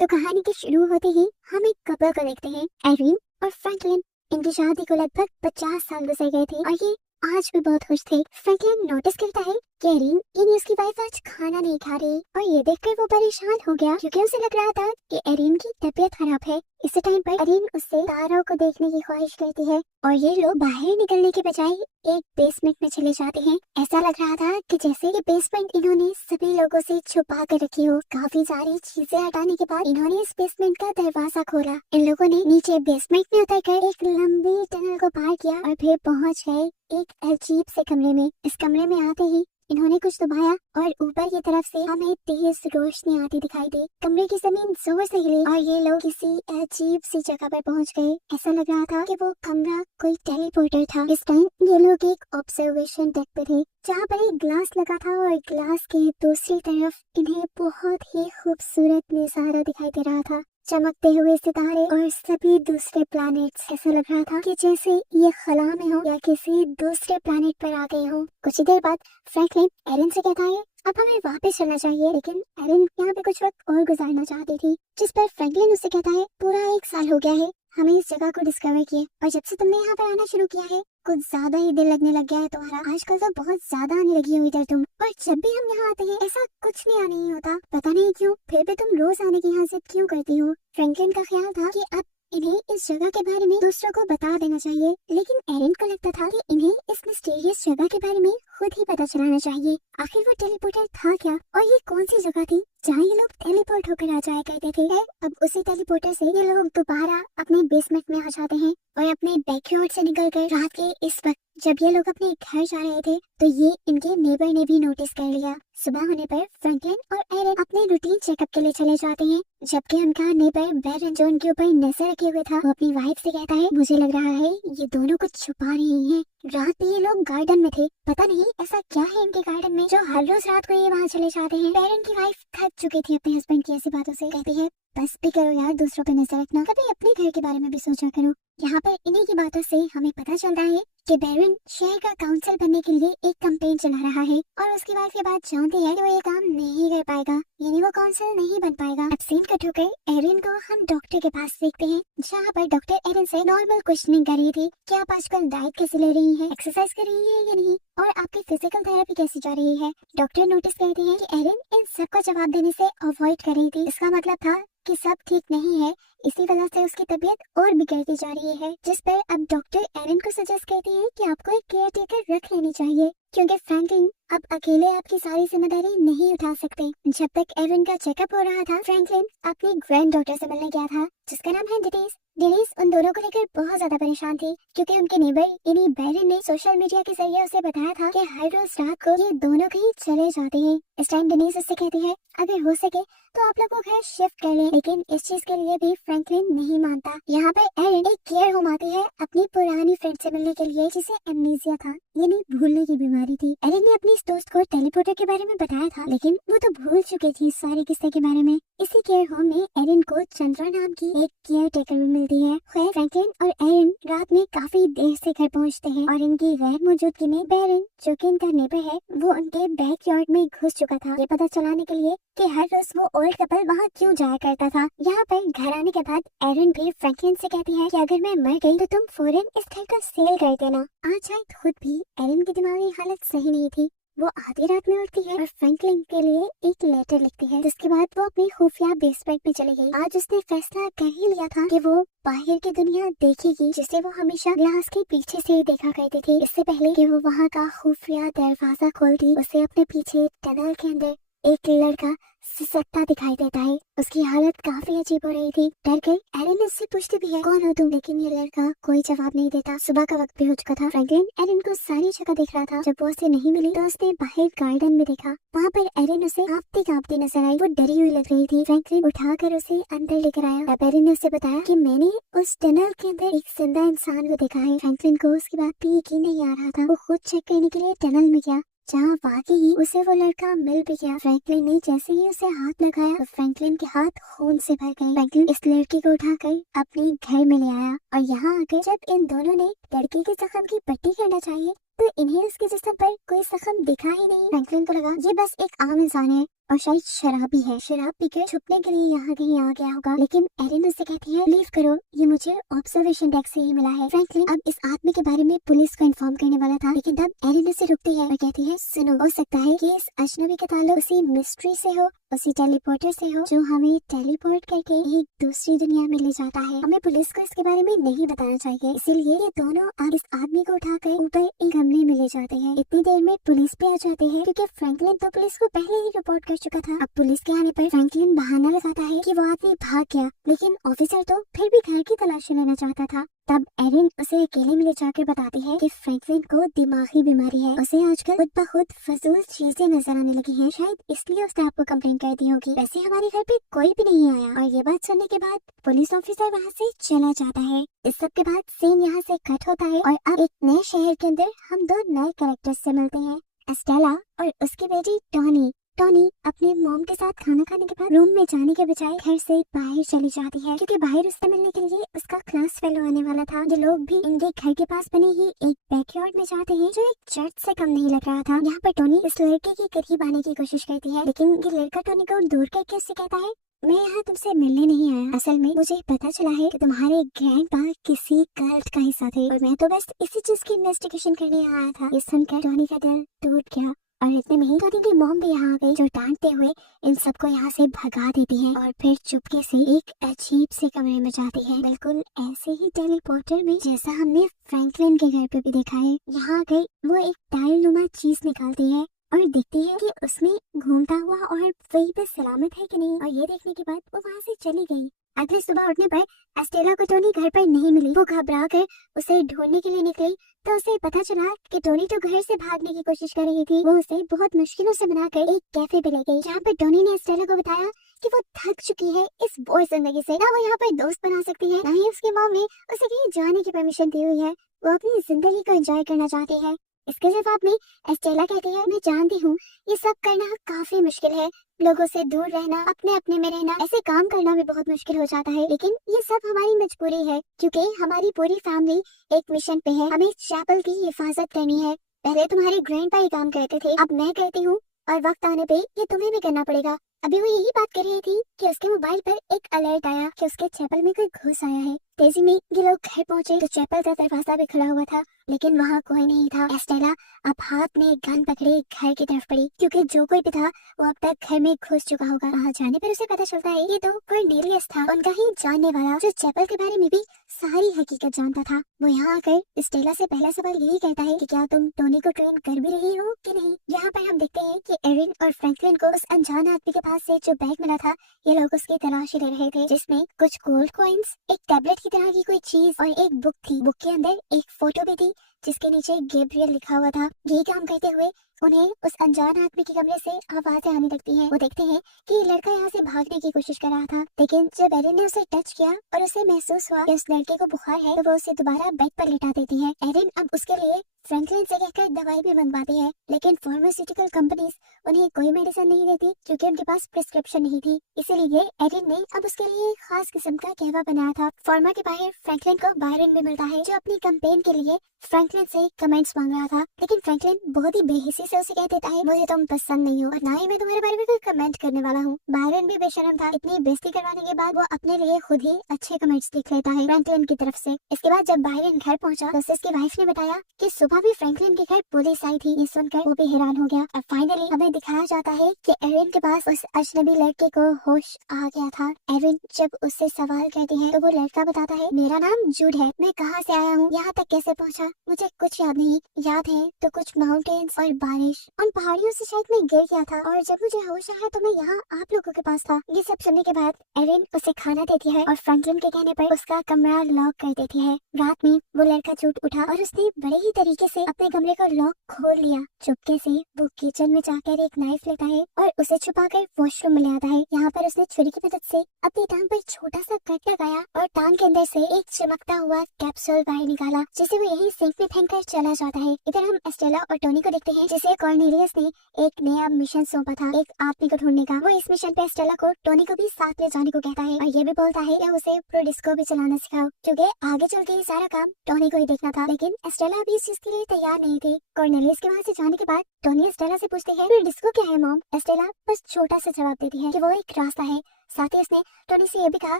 तो कहानी के शुरू होते ही हम एक कपल को देखते हैं, एरिन और फ्रैंकलिन। इनकी शादी को लगभग 50 साल गुजर गए थे और ये आज भी बहुत खुश थे। फ्रैंकलिन नोटिस करता है कि एरिन यानी उसकी वाइफ आज खाना नहीं खा रही और ये देखकर वो परेशान हो गया क्योंकि उसे लग रहा था कि एरिन की तबीयत खराब है। इसी टाइम पर एरिन उससे तारों को देखने की ख्वाहिश करती है और ये लोग बाहर निकलने के बजाय एक बेसमेंट में चले जाते हैं। ऐसा लग रहा था कि जैसे ये बेसमेंट इन्होंने सभी लोगों से छुपा कर रखी हो। काफी सारी चीजें हटाने के बाद इन्होंने इस बेसमेंट का दरवाजा खोला। इन लोगों ने नीचे बेसमेंट में उतरकर एक लंबी टनल को पार किया और फिर पहुंच गए एक अजीब से कमरे में। इस कमरे में आते ही इन्होंने कुछ दबाया और ऊपर की तरफ से हमें तेज रोशनी आती दिखाई दी। कमरे की जमीन जोर से हिली और ये लोग किसी अजीब सी जगह पर पहुंच गए। ऐसा लग रहा था कि वो कमरा कोई टेलीपोर्टर था। इस टाइम ये लोग एक ऑब्जर्वेशन डेक पे थे जहाँ पर एक ग्लास लगा था और ग्लास के दूसरी तरफ इन्हें बहुत ही खूबसूरत नजारा दिखाई दे रहा था। चमकते हुए सितारे और सभी दूसरे प्लैनेट्स। ऐसा लग रहा था कि जैसे ये खला में हो या किसी दूसरे प्लैनेट पर आ गए हो। कुछ ही देर बाद फ्रैंकलिन एरिन से कहता है अब हमें वापस चलना चाहिए, लेकिन एरिन यहाँ पे कुछ वक्त और गुजारना चाहती थी। जिस पर फ्रैंकलिन उससे कहता है पूरा 1 साल हो गया है हमें इस जगह को डिस्कवर किए और जब से तुमने यहाँ पर आना शुरू किया है कुछ ज्यादा ही दिल लगने लग गया है तुम्हारा। आजकल तो बहुत ज्यादा आने लगी हो इधर तुम, और जब भी हम यहाँ आते हैं ऐसा कुछ नया नहीं होता। पता नहीं क्यों फिर भी तुम रोज आने की यहाँ जिद क्यों करती हो। फ्रैंकलिन का ख्याल था कि अब इन्हें इस जगह के बारे में दूसरों को बता देना चाहिए, लेकिन एरिन को लगता था कि इन्हें इस मिस्टीरियस जगह के बारे में खुद ही पता चलाना चाहिए। आखिर वो टेलीपोर्टर था क्या और ये कौन सी जगह थी जहाँ ये लोग टेलीपोर्ट होकर आ जाया करते थे। अब उसी टेलीपोर्टर से ये लोग दोबारा अपने बेसमेंट में आ जाते हैं और अपने बैकयार्ड से निकलकर रात के इस वक्त जब ये लोग अपने घर जा रहे थे तो ये इनके नेबर ने भी नोटिस कर लिया। सुबह होने पर फ्रैंकलिन और एरिन अपने रूटीन चेकअप के लिए चले जाते हैं, जबकि उनका नेबर बैरन जो उनके ऊपर नजर रखे हुए था वो अपनी वाइफ से कहता है मुझे लग रहा है ये दोनों कुछ छुपा रही हैं। रात में ये लोग गार्डन में थे, पता नहीं ऐसा क्या है इनके गार्डन में जो हर रोज रात को ये वहाँ चले जाते हैं। बैरन की वाइफ थक चुकी थी अपने हस्बैंड की ऐसी बातों से, कहती है बस भी करो यार, दूसरों पे नजर रखना, कभी अपने घर के बारे में भी सोचा करो। यहाँ पर इन्हीं की बातों से हमें पता चलता है कि बैरन शहर का काउंसिल बनने के लिए एक कैंपेन चला रहा है और उसकी वाइफ ये बात जानती है कि वो ये काम नहीं कर पाएगा, यानी वो काउंसिल नहीं बन पाएगा। अब सीन कट होकर एरिन को हम डॉक्टर के पास देखते हैं जहाँ पर डॉक्टर एरिन से नॉर्मल क्वेश्चनिंग कर रही थी कि आप आजकल डाइट कैसे ले रही हैं, एक्सरसाइज कर रही है या नहीं, और आपकी फिजिकल थेरेपी कैसी जा रही है। डॉक्टर नोटिस करती है कि एरिन इन सबका जवाब देने से अवॉइड कर रही थी। इसका मतलब था कि सब ठीक नहीं है, इसी वजह से उसकी तबीयत और बिगड़ती जा रही है। जिस पर अब डॉक्टर एरिन को सजेस्ट करती है कि आपको एक केयर टेकर रख लेनी चाहिए क्योंकि फ्रैंकलिन अब अकेले आपकी सारी जिम्मेदारी नहीं उठा सकते। जब तक एरिन का चेकअप हो रहा था फ्रैंकलिन अपनी ग्रैंड डॉटर से मिलने गया था जिसका नाम है डेनिस। डेनिस उन दोनों को लेकर बहुत ज्यादा परेशान थी क्योंकि उनके नेबर यानी बैरन ने सोशल मीडिया के जरिए उसे बताया था कि हर रोज रात को ये दोनों कहीं चले जाते हैं। इस टाइम डेनिस उससे कहती है अगर हो सके तो आप लोग वो घर शिफ्ट कर लें, लेकिन इस चीज के लिए भी फ्रैंकलिन नहीं मानता। यहाँ पर एरिन एक केयर होम आती है अपनी पुरानी फ्रेंड से मिलने के लिए जिसे एमनीजिया था, यानी भूलने की बीमारी थी। एरिन ने अपनी इस दोस्त को टेलीपोर्टर के बारे में बताया था लेकिन वो तो भूल चुकी थी सारे किस्से के बारे में। इसी केयर होम में एरिन को चंद्रा नाम की एक केयर टेकर भी मिलती है। खैर फ्रैंकलिन और एरिन रात में काफी देर से घर पहुँचते हैं और इनकी गैर मौजूदगी में बैरन जो कि इनका नेबर है वो उनके बैकयार्ड में घुस चुका था, ये पता चलाने के लिए कि हर रोज वो ओल्ड कपल वहाँ क्यों जाया करता था। यहाँ पर घर आने के बाद एरिन भी फ्रैंकलिन से कहती है कि अगर मैं मर गई तो तुम फौरन इस घर का सेल कर देना। आज शायद खुद भी एरिन की दिमागी हालत सही नहीं थी, वो आधी रात में उठती है और फ्रैंकलिन के लिए एक लेटर लिखती है जिसके बाद वो अपनी खुफिया बेसमेंट में चली गई। आज उसने फैसला कर ही लिया था कि वो बाहर की दुनिया देखेगी जिसे वो हमेशा ग्लास के पीछे से देखा करती थी। इससे पहले कि वो वहाँ का खुफिया दरवाजा खोलती उसे अपने पीछे टनल के अंदर एक लड़का सिसकता दिखाई देता है। उसकी हालत काफी अजीब हो रही थी। डर गई एरिन उससे पूछती भी है कौन हो तुम, लेकिन ये लड़का कोई जवाब नहीं देता। सुबह का वक्त भी हो चुका था। फ्रैंकलिन एरिन को सारी जगह देख रहा था। जब वो उसे नहीं मिली तो उसने बाहर गार्डन में देखा, वहाँ पर एरिन उसे कांपती कांपती नजर आई। वो डरी हुई लग रही थी। फ्रैंकलिन उठाकर उसे अंदर लेकर आया। अब एरिन ने उसे बताया कि मैंने उस टनल के अंदर एक जिंदा इंसान को देखा है। फ्रैंकलिन को उसकी बात भी यकीन नहीं आ रहा था। वो खुद चेक करने के लिए टनल में गया जहाँ वाकई ही उसे वो लड़का मिल भी गया। फ्रैंकलिन ने जैसे ही उसे हाथ लगाया तो फ्रैंकलिन के हाथ खून से भर गए। फ्रैंकलिन इस लड़की को उठाकर अपने घर में ले आया और यहाँ आकर जब इन दोनों ने लड़की के जख्म की पट्टी करना चाहिए तो इन्हें उसके जिस्म पर कोई जख्म दिखा ही नहीं। फ्रैंकलिन को लगा ये बस एक आम इंसान है और शायद शराब भी है। शराब पीकर छुपने के लिए यहाँ कहीं आ गया होगा। लेकिन एरिन उससे कहती है बिलीव करो ये मुझे ऑब्जर्वेशन डेस्क से ही मिला है। फ्रैंकलिन अब इस आदमी के बारे में पुलिस को इन्फॉर्म करने वाला था, लेकिन तब एरिन उसे रुकती है और कहती है सुनो, हो सकता है कि इस अजनबी का ताल्लुक उसी मिस्ट्री से हो, उसी टेलीपोर्टर से हो जो हमें टेलीपोर्ट करके एक दूसरी दुनिया में ले जाता है। हमें पुलिस को इसके बारे में नहीं बताना चाहिए, इसीलिए ये दोनों अब इस आदमी को उठाकर ऊपर एक कमरे में ले जाते हैं। इतनी देर में पुलिस भी आ जाती है क्योंकि फ्रैंकलिन तो पुलिस को पहले ही रिपोर्ट कर चुका था। अब पुलिस के आने पर फ्रैंकलिन बहाना लगाता है कि वो आदमी भाग गया, लेकिन ऑफिसर तो फिर भी घर की तलाशी लेना चाहता था। तब एरिन उसे अकेले में ले जाकर बताती है कि फ्रैंकलिन को दिमागी बीमारी है, उसे आजकल खुद ब खुद फजूल चीजें नजर आने लगी हैं, शायद इसलिए उसने आपको कंप्लेन कर दी होगी। वैसे हमारे घर पे कोई भी नहीं आया। और ये बात सुनने के बाद पुलिस ऑफिसर वहाँ से चला जाता है। इस सब के बाद सीन यहाँ से कट होता है और अब एक नए शहर के अंदर हम दो नए कैरेक्टर्स से मिलते हैं, एस्टेला और उसकी बेटी टॉनी। टॉनी अपने मॉम के साथ खाना खाने के बाद रूम में जाने के बजाय घर से बाहर चली जाती है, क्योंकि बाहर उससे मिलने के लिए उसका क्लास फेलो आने वाला था। जो लोग भी इनके घर के पास बने ही एक बैकयार्ड में जाते हैं जो एक चर्च से कम नहीं लग रहा था। यहाँ पर टॉनी इस लड़के के करीब आने की कोशिश करती है, लेकिन ये लड़का टॉनी को दूर करके उससे कहता है मैं यहाँ तुमसे मिलने नहीं आया, असल में मुझे पता चला है कि तुम्हारे ग्रैंडपा किसी कल्ट का हिस्सा थे और मैं तो बस इसी चीज की इन्वेस्टिगेशन करने आया था। ये सुनकर टॉनी का दिल टूट गया और इतने में ही टॉनी की मॉम भी यहाँ आ गई, जो डांटते हुए इन सबको यहाँ से भगा देती है और फिर चुपके से एक अजीब से कमरे में जाती है, बिल्कुल ऐसे ही टेलीपोर्टर में जैसा हमने फ्रैंकलिन के घर पे भी देखा है। यहाँ गई वो एक टाइल नुमा चीज निकालती है और देखती है कि उसमें घूमता हुआ और वहीं पे सलामत है कि नहीं, और ये देखने के बाद वो वहाँ से चली गई। अगली सुबह उठने पर एस्टेला को टोनी घर पर नहीं मिली। वो घबरा कर उसे ढूंढने के लिए निकली तो उसे पता चला कि टोनी तो घर से भागने की कोशिश कर रही थी। वो उसे बहुत मुश्किलों से मनाकर एक कैफे पे ले गई, जहाँ पर टोनी ने एस्टेला को बताया कि वो थक चुकी है इस बोर जिंदगी से, ना वो यहाँ पर दोस्त बना सकती है, ना ही उसकी मॉम ने उसे कहीं जाने की परमिशन दी हुई है। वो अपनी जिंदगी को एंजॉय करना चाहती है। इसके जवाब में एस्टेला कहती है मैं जानती हूँ ये सब करना काफी मुश्किल है, लोगों से दूर रहना, अपने अपने में रहना, ऐसे काम करना भी बहुत मुश्किल हो जाता है, लेकिन ये सब हमारी मजबूरी है क्योंकि हमारी पूरी फैमिली एक मिशन पे है, हमें चैपल की हिफाजत करनी है। पहले तुम्हारे ग्रैंडपा ये काम करते थे, अब मैं करती हूँ और वक्त आने पे ये तुम्हें भी करना पड़ेगा। अभी वो यही बात कर रही थी कि उसके मोबाइल पर एक अलर्ट आया कि उसके चैपल में कोई घुस आया है। तेजी में ये लोग घर पहुंचे तो चैपल का दरवाजा भी खुला हुआ था, लेकिन वहाँ कोई नहीं था। एस्टेला अब हाथ में गन पकड़े घर की तरफ पड़ी, क्योंकि जो कोई भी था वो अब तक घर में घुस चुका होगा। वहाँ जाने पर उसे पता चलता है ये तो कॉर्नेलियस था, उनका ही जानने वाला जो चैपल के बारे में भी सारी हकीकत जानता था। वो यहाँ आकर एस्टेला से पहला सवाल यही कहता है कि क्या तुम टोनी को ट्रेन कर भी रही हो कि नहीं। यहाँ पर हम देखते हैं कि एरिन और फ्रैंकलिन को उस अनजान आदमी के पास से जो बैग मिला था, ये लोग उसकी तलाशी ले रहे थे, जिसमें कुछ गोल्ड कॉइन्स, एक टैबलेट की तरह की कोई चीज और एक बुक थी। बुक के अंदर एक फोटो भी थी जिसके नीचे गैब्रियल लिखा हुआ था। यही काम करते हुए उन्हें उस अनजान आदमी के कमरे से आवाजें आने लगती हैं। वो देखते हैं कि ये लड़का यहाँ से भागने की कोशिश कर रहा था, लेकिन जब एरिन ने उसे टच किया और उसे महसूस हुआ कि उस लड़के को बुखार है, तो वो उसे दोबारा बेड पर लिटा देती है। एरिन अब उसके लिए फ्रैंकलिन से कहकर दवाई भी मंगवाती है, लेकिन फार्मास्यूटिकल कंपनीज उन्हें कोई मेडिसिन नहीं देती क्योंकि उनके पास प्रिस्क्रिप्शन नहीं थी। इसीलिए एरिन ने अब उसके लिए एक खास किस्म का कहवा बनाया था। फार्मा के बाहर फ्रैंकलिन को बायरन भी मिलता है, जो अपनी कैंपेन के लिए फ्रैंकलिन से कमेंट्स मांग रहा था, लेकिन फ्रैंकलिन बहुत ही बेहिसी से उसे कह देता है मुझे तुम पसंद नहीं हो और ना ही मैं तुम्हारे बारे में कोई कमेंट करने वाला हूँ। बायरन भी बेशरम था, इतनी बेइज्जती करवाने के बाद वो अपने लिए खुद ही अच्छे कमेंट्स लिख लेता है फ्रैंकलिन की तरफ से। इसके बाद जब बायरन घर पहुंचा तो उसकी वाइफ ने बताया कि सुबह भी फ्रैंकलिन के घर पुलिस आई थी। ये सुनकर वो भी हैरान हो गया और फाइनली हमें दिखाया जाता है कि एरिन के पास उस अजनबी लड़के को होश आ गया था। एरिन जब उससे सवाल करती है तो वो लड़का बताता है मेरा नाम जूड है, मैं कहाँ से आया हूँ, यहाँ तक कैसे पहुँचा मुझे कुछ याद नहीं, याद है तो कुछ माउंटेन्स और बारिश, उन पहाड़ियों से शायद मैं गिर गया था और जब मुझे होश आया तो मैं यहाँ आप लोगों के पास था। ये सब सुनने के बाद एरिन उसे खाना देती है और फ्रैंकलिन के कहने पर उसका कमरा लॉक कर देती है। रात में वो लड़का चूट उठा और उसने बड़े ही तरीके से अपने कमरे का लॉक खोल लिया। चुपके से वो किचन में जाकर एक नाइफ लेता है और उसे छुपाकर वॉशरूम में ले आता है। यहाँ पर उसने छुरी की मदद से अपनी टांग पर छोटा सा कट लगाया और टांग के अंदर से एक चमकता हुआ कैप्सूल बाहर निकाला, जिसे वो यही सिंक में फेंक कर चला जाता है। इधर हम एस्टेला और टोनी को देखते हैं जिसे उसे कॉर्नेलियस ने एक नया मिशन सौंपा था, एक आदमी को ढूंढने का। वो इस मिशन पे स्टेला को टोनी को भी साथ ले जाने को कहता है और ये भी बोलता है कि उसे प्रो डिस्को भी चलाना सिखाओ, क्योंकि आगे चल के ये सारा काम टोनी को ही देखना था। लेकिन स्टेला भी इस चीज के लिए तैयार नहीं थी। कॉर्नेलियस के वहाँ से जाने के बाद टोनी स्टेला से पूछती है प्रो डिस्को क्या है मॉम। स्टेला बस छोटा सा जवाब देती है कि वो एक रास्ता है। साथ ही उसने टोनी से ये भी कहा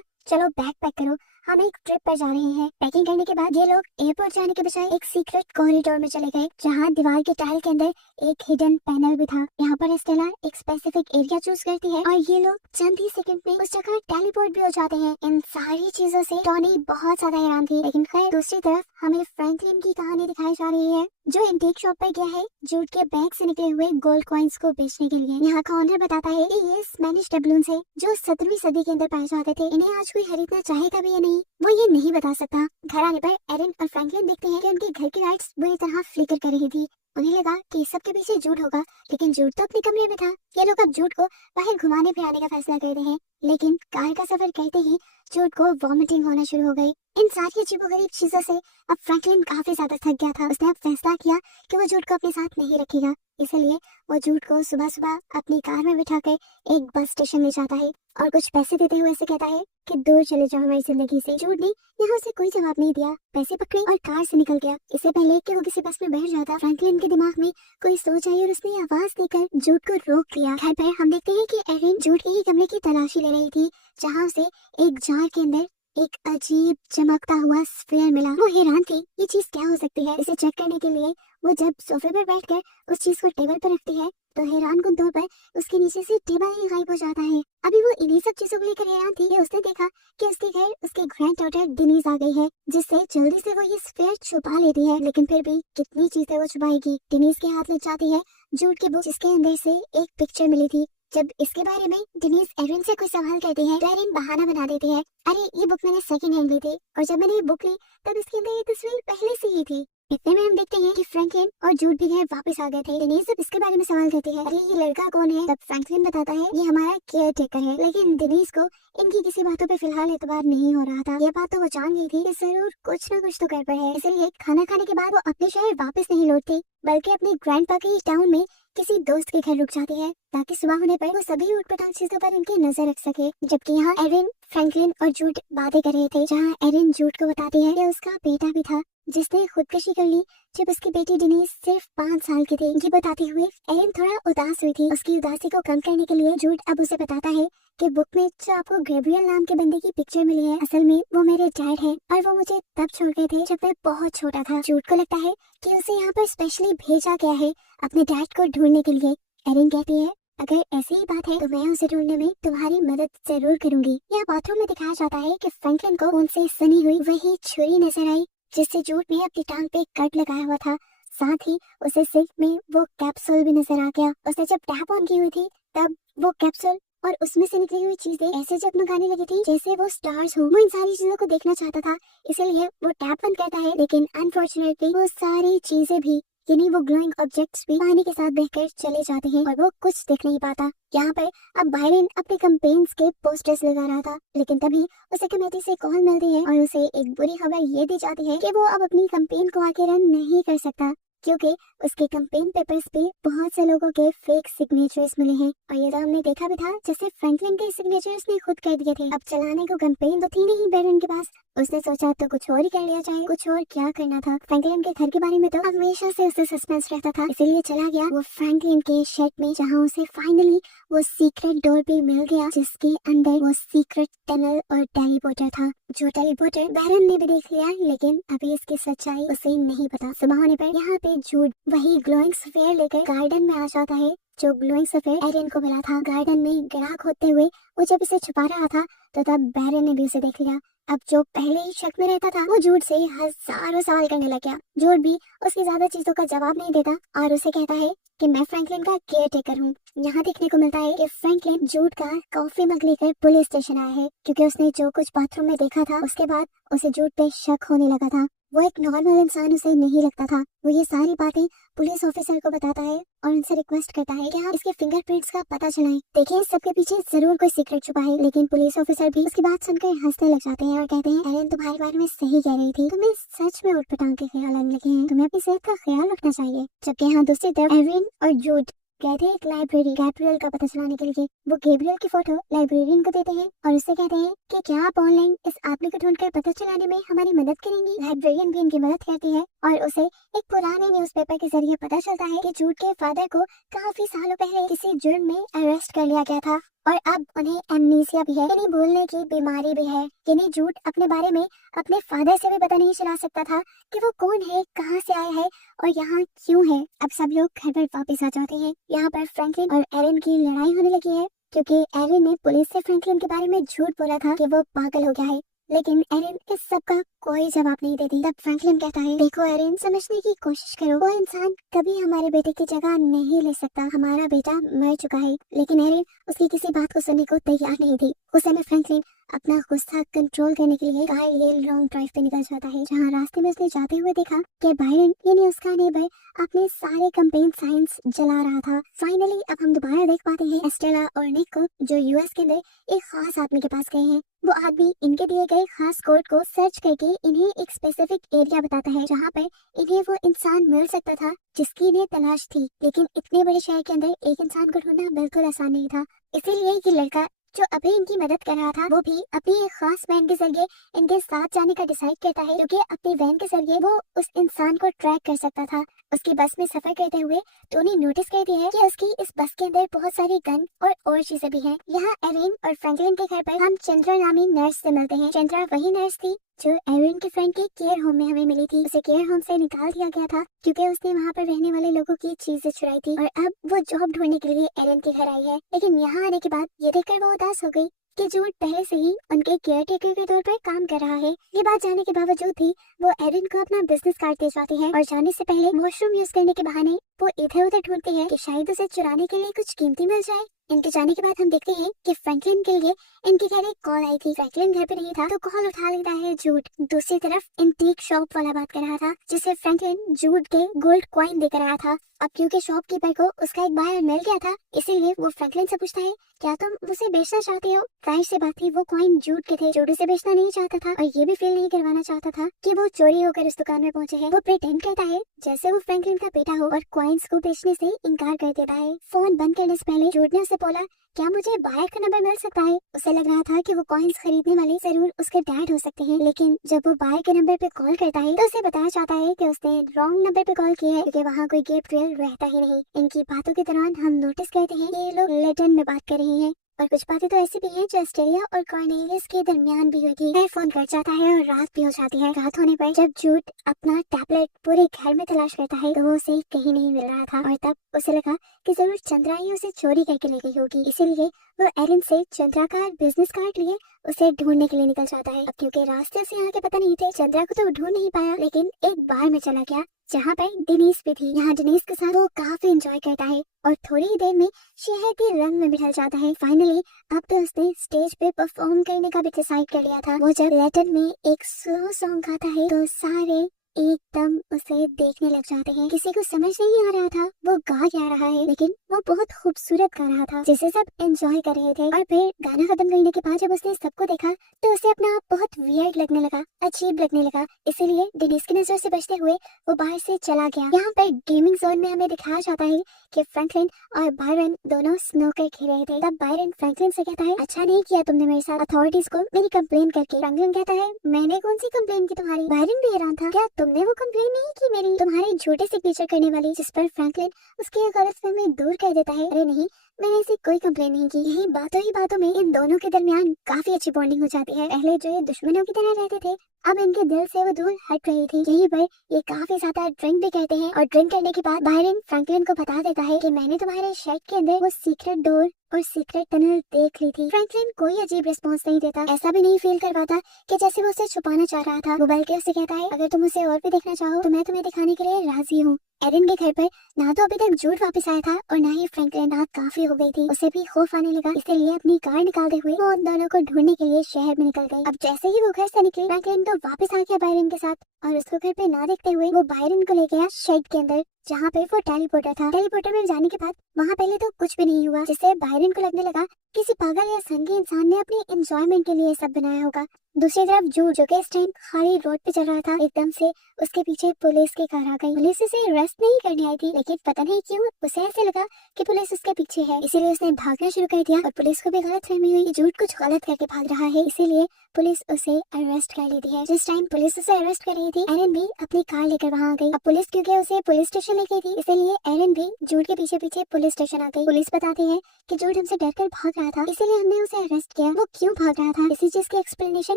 चलो बैग पैक करो, हम एक ट्रिप पर जा रहे हैं। पैकिंग करने के बाद ये लोग एयरपोर्ट जाने के बजाय एक सीक्रेट कॉरिडोर में चले गए, जहाँ दीवार के टाइल के अंदर एक हिडन पैनल भी था। यहाँ पर स्टेला एक स्पेसिफिक एरिया चूज करती है और ये लोग चंद ही सेकंड में उस जगह टेलीपोर्ट भी हो जाते हैं। इन सारी चीजों से टोनी बहुत ज्यादा हैरान थी। लेकिन खैर दूसरी तरफ हमें फ्रैंकलिन की कहानी दिखाई जा रही है, जो एंटीक शॉप पर गया है जूट के बैग से निकले हुए गोल्ड कॉइन्स को बेचने के लिए। यहाँ का ऑनर बताता है कि ये स्पेनिश डबलून्स है जो 17वीं सदी के अंदर पाए जाते थे। इन्हें आज कोई खरीदना चाहेगा भी या नहीं वो ये नहीं बता सकता। घर आने पर एरिन और फ्रैंकलिन देखते हैं कि उनके घर की लाइट्स बुरी तरह फ्लिकर कर रही थी। उन्हें लगा कि इस सब के पीछे जूट होगा, लेकिन जूट तो अपने कमरे में था। ये लोग अब जूट को बाहर घुमाने फिराने का फैसला करते हैं, लेकिन कार का सफर करते ही जूट को वॉमिटिंग होना शुरू हो गई। इन सारी अजीबोगरीब चीजों से अब फ्रैंकलिन काफी ज्यादा थक गया था। उसने अब फैसला किया कि वो जूट को अपने साथ नहीं रखेगा, इसलिए वो जूट को सुबह सुबह अपनी कार में बिठाकर एक बस स्टेशन ले जाता है और कुछ पैसे देते हुए ऐसे कहता है कि दूर चले जाओ हमारी जिंदगी से। जूट ने यहाँ उसे कोई जवाब नहीं दिया, पैसे पकड़े और कार से निकल गया। इससे पहले कि वो किसी बस में बैठ जाता, फ्रैंकलिन के दिमाग में कोई सोच आई और उसने आवाज देकर जूट को रोक लिया। घर पर हम देखते हैं कि एरिन जूट के ही कमरे की तलाशी ले रही थी, जहाँ उसे एक जार के अंदर एक अजीब चमकता हुआ स्फीयर मिला। वो हैरान थी ये चीज क्या हो सकती है। इसे चेक करने के लिए वो जब सोफे पर बैठकर उस चीज को टेबल पर रखती है तो हैरान कुन तौर पर उसके नीचे से टेबल ही गायब हो जाता है। अभी वो इन्हीं सब चीजों को लेकर हैरान थी कि उसने देखा कि उसके घर उसके ग्रैंड डॉटर डिनीज आ गई है, जिससे जल्दी से वो ये स्फीयर छुपा लेती है। लेकिन फिर भी कितनी चीजें वो छुपाएगी। डिनीज के हाथ लग जाती है जूट की बुक, जिसके अंदर से एक पिक्चर मिली थी। जब इसके बारे में डिनीज एरिन से कोई सवाल करती है तो एरिन बहाना बना देती है, अरे ये बुक मैंने सेकंड हैंड ली थी और जब मैंने ये बुक ली तब इसके अंदर ये तस्वीर पहले से ही थी। इतने में हम देखते हैं कि फ्रैंकलिन और जूट भी घर वापस आ गए थे। डिनीज जब इसके बारे में सवाल करती है, अरे ये लड़का कौन है, तब फ्रैंकलिन बताता है ये हमारा केयर टेकर है। लेकिन डिनीज को इनकी किसी बातों पे फिलहाल एतबार नहीं हो रहा था। ये बात तो वो जान गई थी कि जरूर कुछ न कुछ तो गड़बड़ है, इसलिए खाना खाने के बाद वो अपने शहर वापस नहीं लौटती, बल्कि अपने ग्रैंडपा के ही टाउन में किसी दोस्त के घर रुक जाती है, ताकि सुबह होने पर वो सभी ऊटपटांग चीजों पर उनकी नजर रख सके। जबकि यहाँ एरिन, फ्रैंकलिन और जूट बातें कर रहे थे, जहाँ एरिन जूट को बताती है कि उसका बेटा भी था जिसने खुदकुशी कर ली जब उसकी बेटी डिनीज सिर्फ 5 साल की थी। ये बताते हुए एरिन थोड़ा उदास हुई थी। उसकी उदासी को कम करने के लिए जूट अब उसे बताता है कि बुक में जो आपको गैब्रियल नाम के बंदे की पिक्चर मिली है, असल में वो मेरे डैड है और वो मुझे तब छोड़ गए थे जब मैं बहुत छोटा था। जूट को लगता है कि उसे यहाँ पर स्पेशली भेजा गया है अपने डैड को ढूंढने के लिए। एरिन कहती है अगर ऐसी ही बात है तो मैं उसे ढूंढने में तुम्हारी मदद जरूर करूंगी। यहाँ बाथरूम में दिखाया जाता है कि फ्रैंकलिन को उनसे सनी हुई वही छुरी नजर आई जिससे जूट ने अपनी टांग पे कट लगाया हुआ था। साथ ही उसे सिल्क में वो कैप्सूल भी नजर आ गया। उसने जब टैप ऑन की हुई थी तब वो कैप्सूल और उसमें से निकली हुई चीजें ऐसे जगमगाने लगी थी जैसे वो स्टार्स हो। वो इन सारी चीजों को देखना चाहता था, इसलिए वो टैप बंद करता है, लेकिन अनफॉर्चुनेटली वो सारी चीजें भी यानी वो ग्लोइंग ऑब्जेक्ट्स भी पानी के साथ बहकर चले जाते हैं और वो कुछ देख नहीं पाता। यहाँ पर अब बायरन अपने कैंपेन्स के पोस्टर्स लगा रहा था, लेकिन तभी उसे कमेटी से कॉल मिलती है और उसे एक बुरी खबर ये दी जाती है कि वो अब अपनी कैंपेन को आगे रन नहीं कर सकता, क्योंकि उसके कैंपेन पेपर्स पे बहुत से लोगों के फेक सिग्नेचर्स मिले हैं। और ये तो हमने देखा भी था, जैसे फ्रैंकलिन के सिग्नेचर्स ने खुद कर दिए थे। अब चलाने को कैंपेन तो थी नहीं बैरन के पास, उसने सोचा तो कुछ और ही कर लिया जाए। कुछ और क्या करना था। फ्रैंकलिन के घर के बारे में तो हमेशा से उसे सस्पेंस रहता था, इसीलिए चला गया वो फ्रैंकलिन के शेड में, जहाँ उसे फाइनली वो सीक्रेट डोर भी मिल गया जिसके अंदर वो सीक्रेट टनल और टेलीपोर्टर था। जो टेलीपोर्टर बैरन ने भी देख लिया, लेकिन अभी इसकी सच्चाई उसे नहीं पता। सुबह होने पर यहाँ पे जूड वही ग्लोइंग स्फीयर लेकर गार्डन में आ जाता है जो ग्लोइंग स्फीयर एरिन को मिला था। गार्डन में ग्राहक होते हुए वो जब इसे छुपा रहा था तो तब बैरन ने भी उसे देख लिया। अब जो पहले ही शक में रहता था वो जूड से हजारों सवाल करने लग गया। जूड भी उसकी ज्यादा चीजों का जवाब नहीं देता और उसे कहता है कि मैं फ्रैंकलिन का केयर टेकर हूँ। यहाँ देखने को मिलता है कि फ्रैंकलिन जूड का कॉफी मग लेकर पुलिस स्टेशन आया है, क्योंकि उसने जो कुछ बाथरूम में देखा था उसके बाद उसे जूड पे शक होने लगा था। वो एक नॉर्मल इंसान उसे नहीं लगता था। वो ये सारी बातें पुलिस ऑफिसर को बताता है और उनसे रिक्वेस्ट करता है कि आप इसके फिंगरप्रिंट्स का पता चलाएं। देखिए, इस सबके पीछे जरूर कोई सीक्रेट छुपा है। लेकिन पुलिस ऑफिसर भी उसकी बात सुनकर हंसने लग जाते हैं और कहते हैं, एरिन तुम्हारे बारे में सही कह रही थी, तुम्हें सच में उठपटांग के ख्याल आने लगे हैं, तुम्हें अपनी सेहत का ख्याल रखना चाहिए। जबकि यहाँ दूसरी तरफ एरिन और जूड गए थे एक लाइब्रेरी गैब्रियल का पता चलाने के लिए। वो गैब्रियल की फोटो लाइब्रेरियन को देते हैं और उससे कहते हैं कि क्या आप ऑनलाइन इस आदमी को ढूंढकर पता चलाने में हमारी मदद करेंगी। लाइब्रेरियन भी इनकी मदद करती है और उसे एक पुराने न्यूज़पेपर के जरिए पता चलता है कि जूड के फादर को काफी सालों पहले किसी जुर्म में अरेस्ट कर लिया गया था और अब उन्हें एमनीसिया भी है, यानी भूलने की बीमारी भी है। यानी जूड अपने बारे में अपने फादर से भी पता नहीं चला सकता था कि वो कौन है, कहाँ से आया है और यहाँ क्यों है। अब सब लोग घर पर वापस आ जाते हैं। यहाँ पर फ्रैंकलिन और एरिन की लड़ाई होने लगी है क्योंकि एरिन ने पुलिस से फ्रैंकलिन के बारे में झूठ बोला था कि वो पागल हो गया है। लेकिन एरिन इस सब का कोई जवाब नहीं देती। तब फ्रैंकलिन कहता है, देखो एरिन, समझने की कोशिश करो, वो इंसान कभी हमारे बेटे की जगह नहीं ले सकता, हमारा बेटा मर चुका है। लेकिन एरिन उसकी किसी बात को सुनने को तैयार नहीं थी। उस समय फ्रैंकलिन अपना गुस्सा कंट्रोल करने के लिए काइल हिल लॉन्ग ड्राइव पे निकल जाता है, जहाँ रास्ते में उसने जाते हुए देखा कि बायरन यानी उसका नेबर अपने सारे कैंपेन साइंस जला रहा था। फाइनली अब हम दोबारा देख पाते हैं एस्टेला और निक को, जो यूएस के अंदर एक खास आदमी के पास गए हैं। वो आदमी इनके दिए गए खास कोड को सर्च करके इन्हें एक स्पेसिफिक एरिया बताता है जहाँ पर इन्हें वो इंसान मिल सकता था जिसकी इन्हें तलाश थी। लेकिन इतने बड़े शहर के अंदर एक इंसान को ढूंढना बिल्कुल आसान नहीं था। इसीलिए ये लड़का जो अभी इनकी मदद कर रहा था वो भी अपनी एक खास वैन के जरिए इनके साथ जाने का डिसाइड करता है, क्योंकि अपनी वैन के जरिए वो उस इंसान को ट्रैक कर सकता था। उसकी बस में सफर करते हुए टोनी नोटिस करती है कि उसकी इस बस के अंदर बहुत सारी गन और चीजें भी हैं। यहाँ एरिन और फ्रैंकलिन के घर पर हम चंद्रा नामी नर्स से मिलते हैं। चंद्रा वही नर्स थी जो एरिन के फ्रेंड के केयर होम में हमें मिली थी। उसे केयर होम से निकाल दिया गया था क्योंकि उसने वहाँ पर रहने वाले लोगों की चीजें चुराई थी और अब वो जॉब ढूंढने के लिए एरिन के घर आई है। लेकिन यहाँ आने के बाद ये देखकर वो उदास हो गई कि जूड पहले से ही उनके केयर टेकर के तौर पर काम कर रहा है। ये बात जानने के बावजूद भी वो एरिन को अपना बिजनेस कार्ड दे जाती है और जाने से पहले वॉशरूम यूज करने के बहाने वो इधर उधर ढूंढती है कि शायद उसे चुराने के लिए कुछ कीमती मिल जाए। इनके जाने के बाद हम देखते हैं कि फ्रैंकलिन के लिए इनके घर एक कॉल आई थी। फ्रैंकलिन घर पे नहीं था तो कॉल उठा लेता है जूड। दूसरी तरफ एंटीक शॉप वाला बात कर रहा था जिसे फ्रैंकलिन जूड के गोल्ड कॉइन देकर आया था। अब क्योंकि शॉपकीपर को उसका एक बायर मिल गया था, इसीलिए वो फ्रैंकलिन से पूछता है, क्या तुम उसे बेचना चाहते हो? जाहिर सी बात थी वो कॉइन जूड के थे। जूड उसे बेचना नहीं चाहता था और ये भी फील नहीं करवाना चाहता था कि वो चोरी होकर इस दुकान में पहुंचे हैं। वो प्रिटेंड करता है जैसे वो फ्रैंकलिन का बेटा हो और कॉइन्स को बेचने से इनकार कर देता है। फोन बंद करने से पहले जूड ने उसे बोला, क्या मुझे बायर का नंबर मिल सकता है? उसे लग रहा था कि वो कॉइन्स खरीदने वाले जरूर उसके डैड हो सकते हैं, लेकिन जब वो बायर के नंबर पे कॉल करता है तो उसे बताया जाता है कि उसने रॉन्ग नंबर पे कॉल किया है क्योंकि वहाँ कोई गैब्रियल रहता ही नहीं। इनकी बातों के दौरान हम नोटिस करते हैं कि ये लोग लैटिन में बात कर रहे हैं और कुछ बातें तो ऐसी भी हैं जो ऑस्ट्रेलिया और कॉर्नेलियस के दरमियान भी हुई थी। फिर फोन कट जाता है और रात भी हो जाती है। रात होने पर जब जूड अपना टैबलेट पूरे घर में तलाश करता है तो वो उसे कहीं नहीं मिल रहा था और तब उसे लगा कि जरूर चंद्रा ही उसे चोरी करके ले गई होगी। इसीलिए वो एरिन से चंद्रा का बिजनेस कार्ड लिए उसे ढूंढने के लिए निकल जाता है। अब क्योंकि रास्ते से यहाँ के पता नहीं थे, चंद्रा को तो ढूंढ नहीं पाया, लेकिन एक बार में चला गया जहाँ पर डिनीस भी थी। यहाँ डिनीस के साथ वो काफी एंजॉय करता है और थोड़ी ही देर में शहर के रंग में बिठल जाता है। फाइनली अब तो उसने स्टेज पे परफॉर्म करने का भी डिसाइड कर लिया था। वो जब लैटिन में एक स्लो सॉन्ग गाता है तो सारे एकदम उसे देखने लग जाते हैं। किसी को समझ नहीं आ रहा था वो गा क्या रहा है, लेकिन वो बहुत खूबसूरत गा रहा था जिसे सब एंजॉय कर रहे थे। और फिर गाना खत्म करने के बाद जब उसने सबको देखा तो उसे अपना आप बहुत वियर्ड लगने लगा, अजीब लगने लगा। इसीलिए डेनिस की नजर से बचते हुए वो बाहर से चला गया। यहाँ पर गेमिंग जोन में हमें दिखाया जाता है कि फ्रैंकलिन और बायरन दोनों स्नूकर खेल रहे थे। तब बायरन फ्रैंकलिन से कहता है, अच्छा नहीं किया तुमने मेरे साथ अथॉरिटीज को मेरी कंप्लेन करके। फ्रैंकलिन कहता है, मैंने कौन सी कंप्लेन की तुम्हारी? बायरन भी हैरान था, क्या तुमने वो कंप्लेन नहीं की मेरी, तुम्हारे झूठे सिग्नेचर करने वाली? जिस पर फ्रैंकलिन उसकी गलतफहमी दूर कर देता है, अरे नहीं, मैंने ऐसी कोई कंप्लेन नहीं की। यही बातों में इन दोनों के दरमियान काफी अच्छी बॉन्डिंग हो जाती है। पहले जो ये दुश्मनों की तरह रहते थे, अब इनके दिल से वो दूर हट रही थी। यहीं पर ये काफी ज्यादा ड्रिंक भी करते हैं और ड्रिंक करने के बाद बायरन फ्रैंकलिन को बता देता है कि मैंने तुम्हारे शर्ट के अंदर वो सीक्रेट डोर और सीक्रेट टनल देख ली थी। फ्रैंकलिन कोई अजीब रिस्पॉन्स नहीं देता, ऐसा भी नहीं फील करवाता कि जैसे वो उसे छुपाना चाह रहा था। वो बल्कि उसे कहता है, अगर तुम उसे और भी देखना चाहो तो मैं तुम्हें दिखाने के लिए राजी हूँ। एरिन के घर पर ना तो अभी तक जूड वापस आया था और ना ही फ्रैंकलिन। रात काफी हो गई थी, उसे भी खौफ आने लगा, इसलिए अपनी कार निकालते हुए वो उन दोनों को ढूंढने के लिए शहर में निकल गई। अब जैसे ही वो घर से निकली, फ्रैंकलिन तो वापस आ गया बायरन के साथ और उसको घर पे ना देखते हुए वो बायरन को ले गया शेड के अंदर, जहाँ पे वो टेलीपोर्टर था। टेलीपोर्टर में जाने के बाद वहाँ पहले तो कुछ भी नहीं हुआ, जिससे बायरन को लगने लगा किसी पागल या संगी इंसान ने अपने एंजॉयमेंट के लिए सब बनाया होगा। दूसरी तरफ जूड, जो कि इस टाइम खाली रोड पे चल रहा था, एकदम से उसके पीछे पुलिस की कार आ गई। पुलिस उसे अरेस्ट नहीं करने आई थी, लेकिन पता नहीं क्यों उसे ऐसे लगा कि पुलिस उसके पीछे है, इसीलिए उसने भागना शुरू कर दिया। और पुलिस को भी गलतफहमी हुई कि जूड कुछ गलत करके भाग रहा है, इसीलिए पुलिस उसे अरेस्ट कर लेती है। जिस टाइम पुलिस उसे अरेस्ट कर रही थी, एरन भी अपनी कार लेकर वहाँ आ गई। अब पुलिस क्योंकि उसे पुलिस स्टेशन ले गई थी, इसलिए एरन भी जूड के पीछे पीछे पुलिस स्टेशन आ गई। पुलिस बताती है कि जूड हमसे डरकर भाग रहा था, इसीलिए हमने उसे अरेस्ट किया। वो क्यों भाग रहा था, इसी चीज की एक्सप्लेनेशन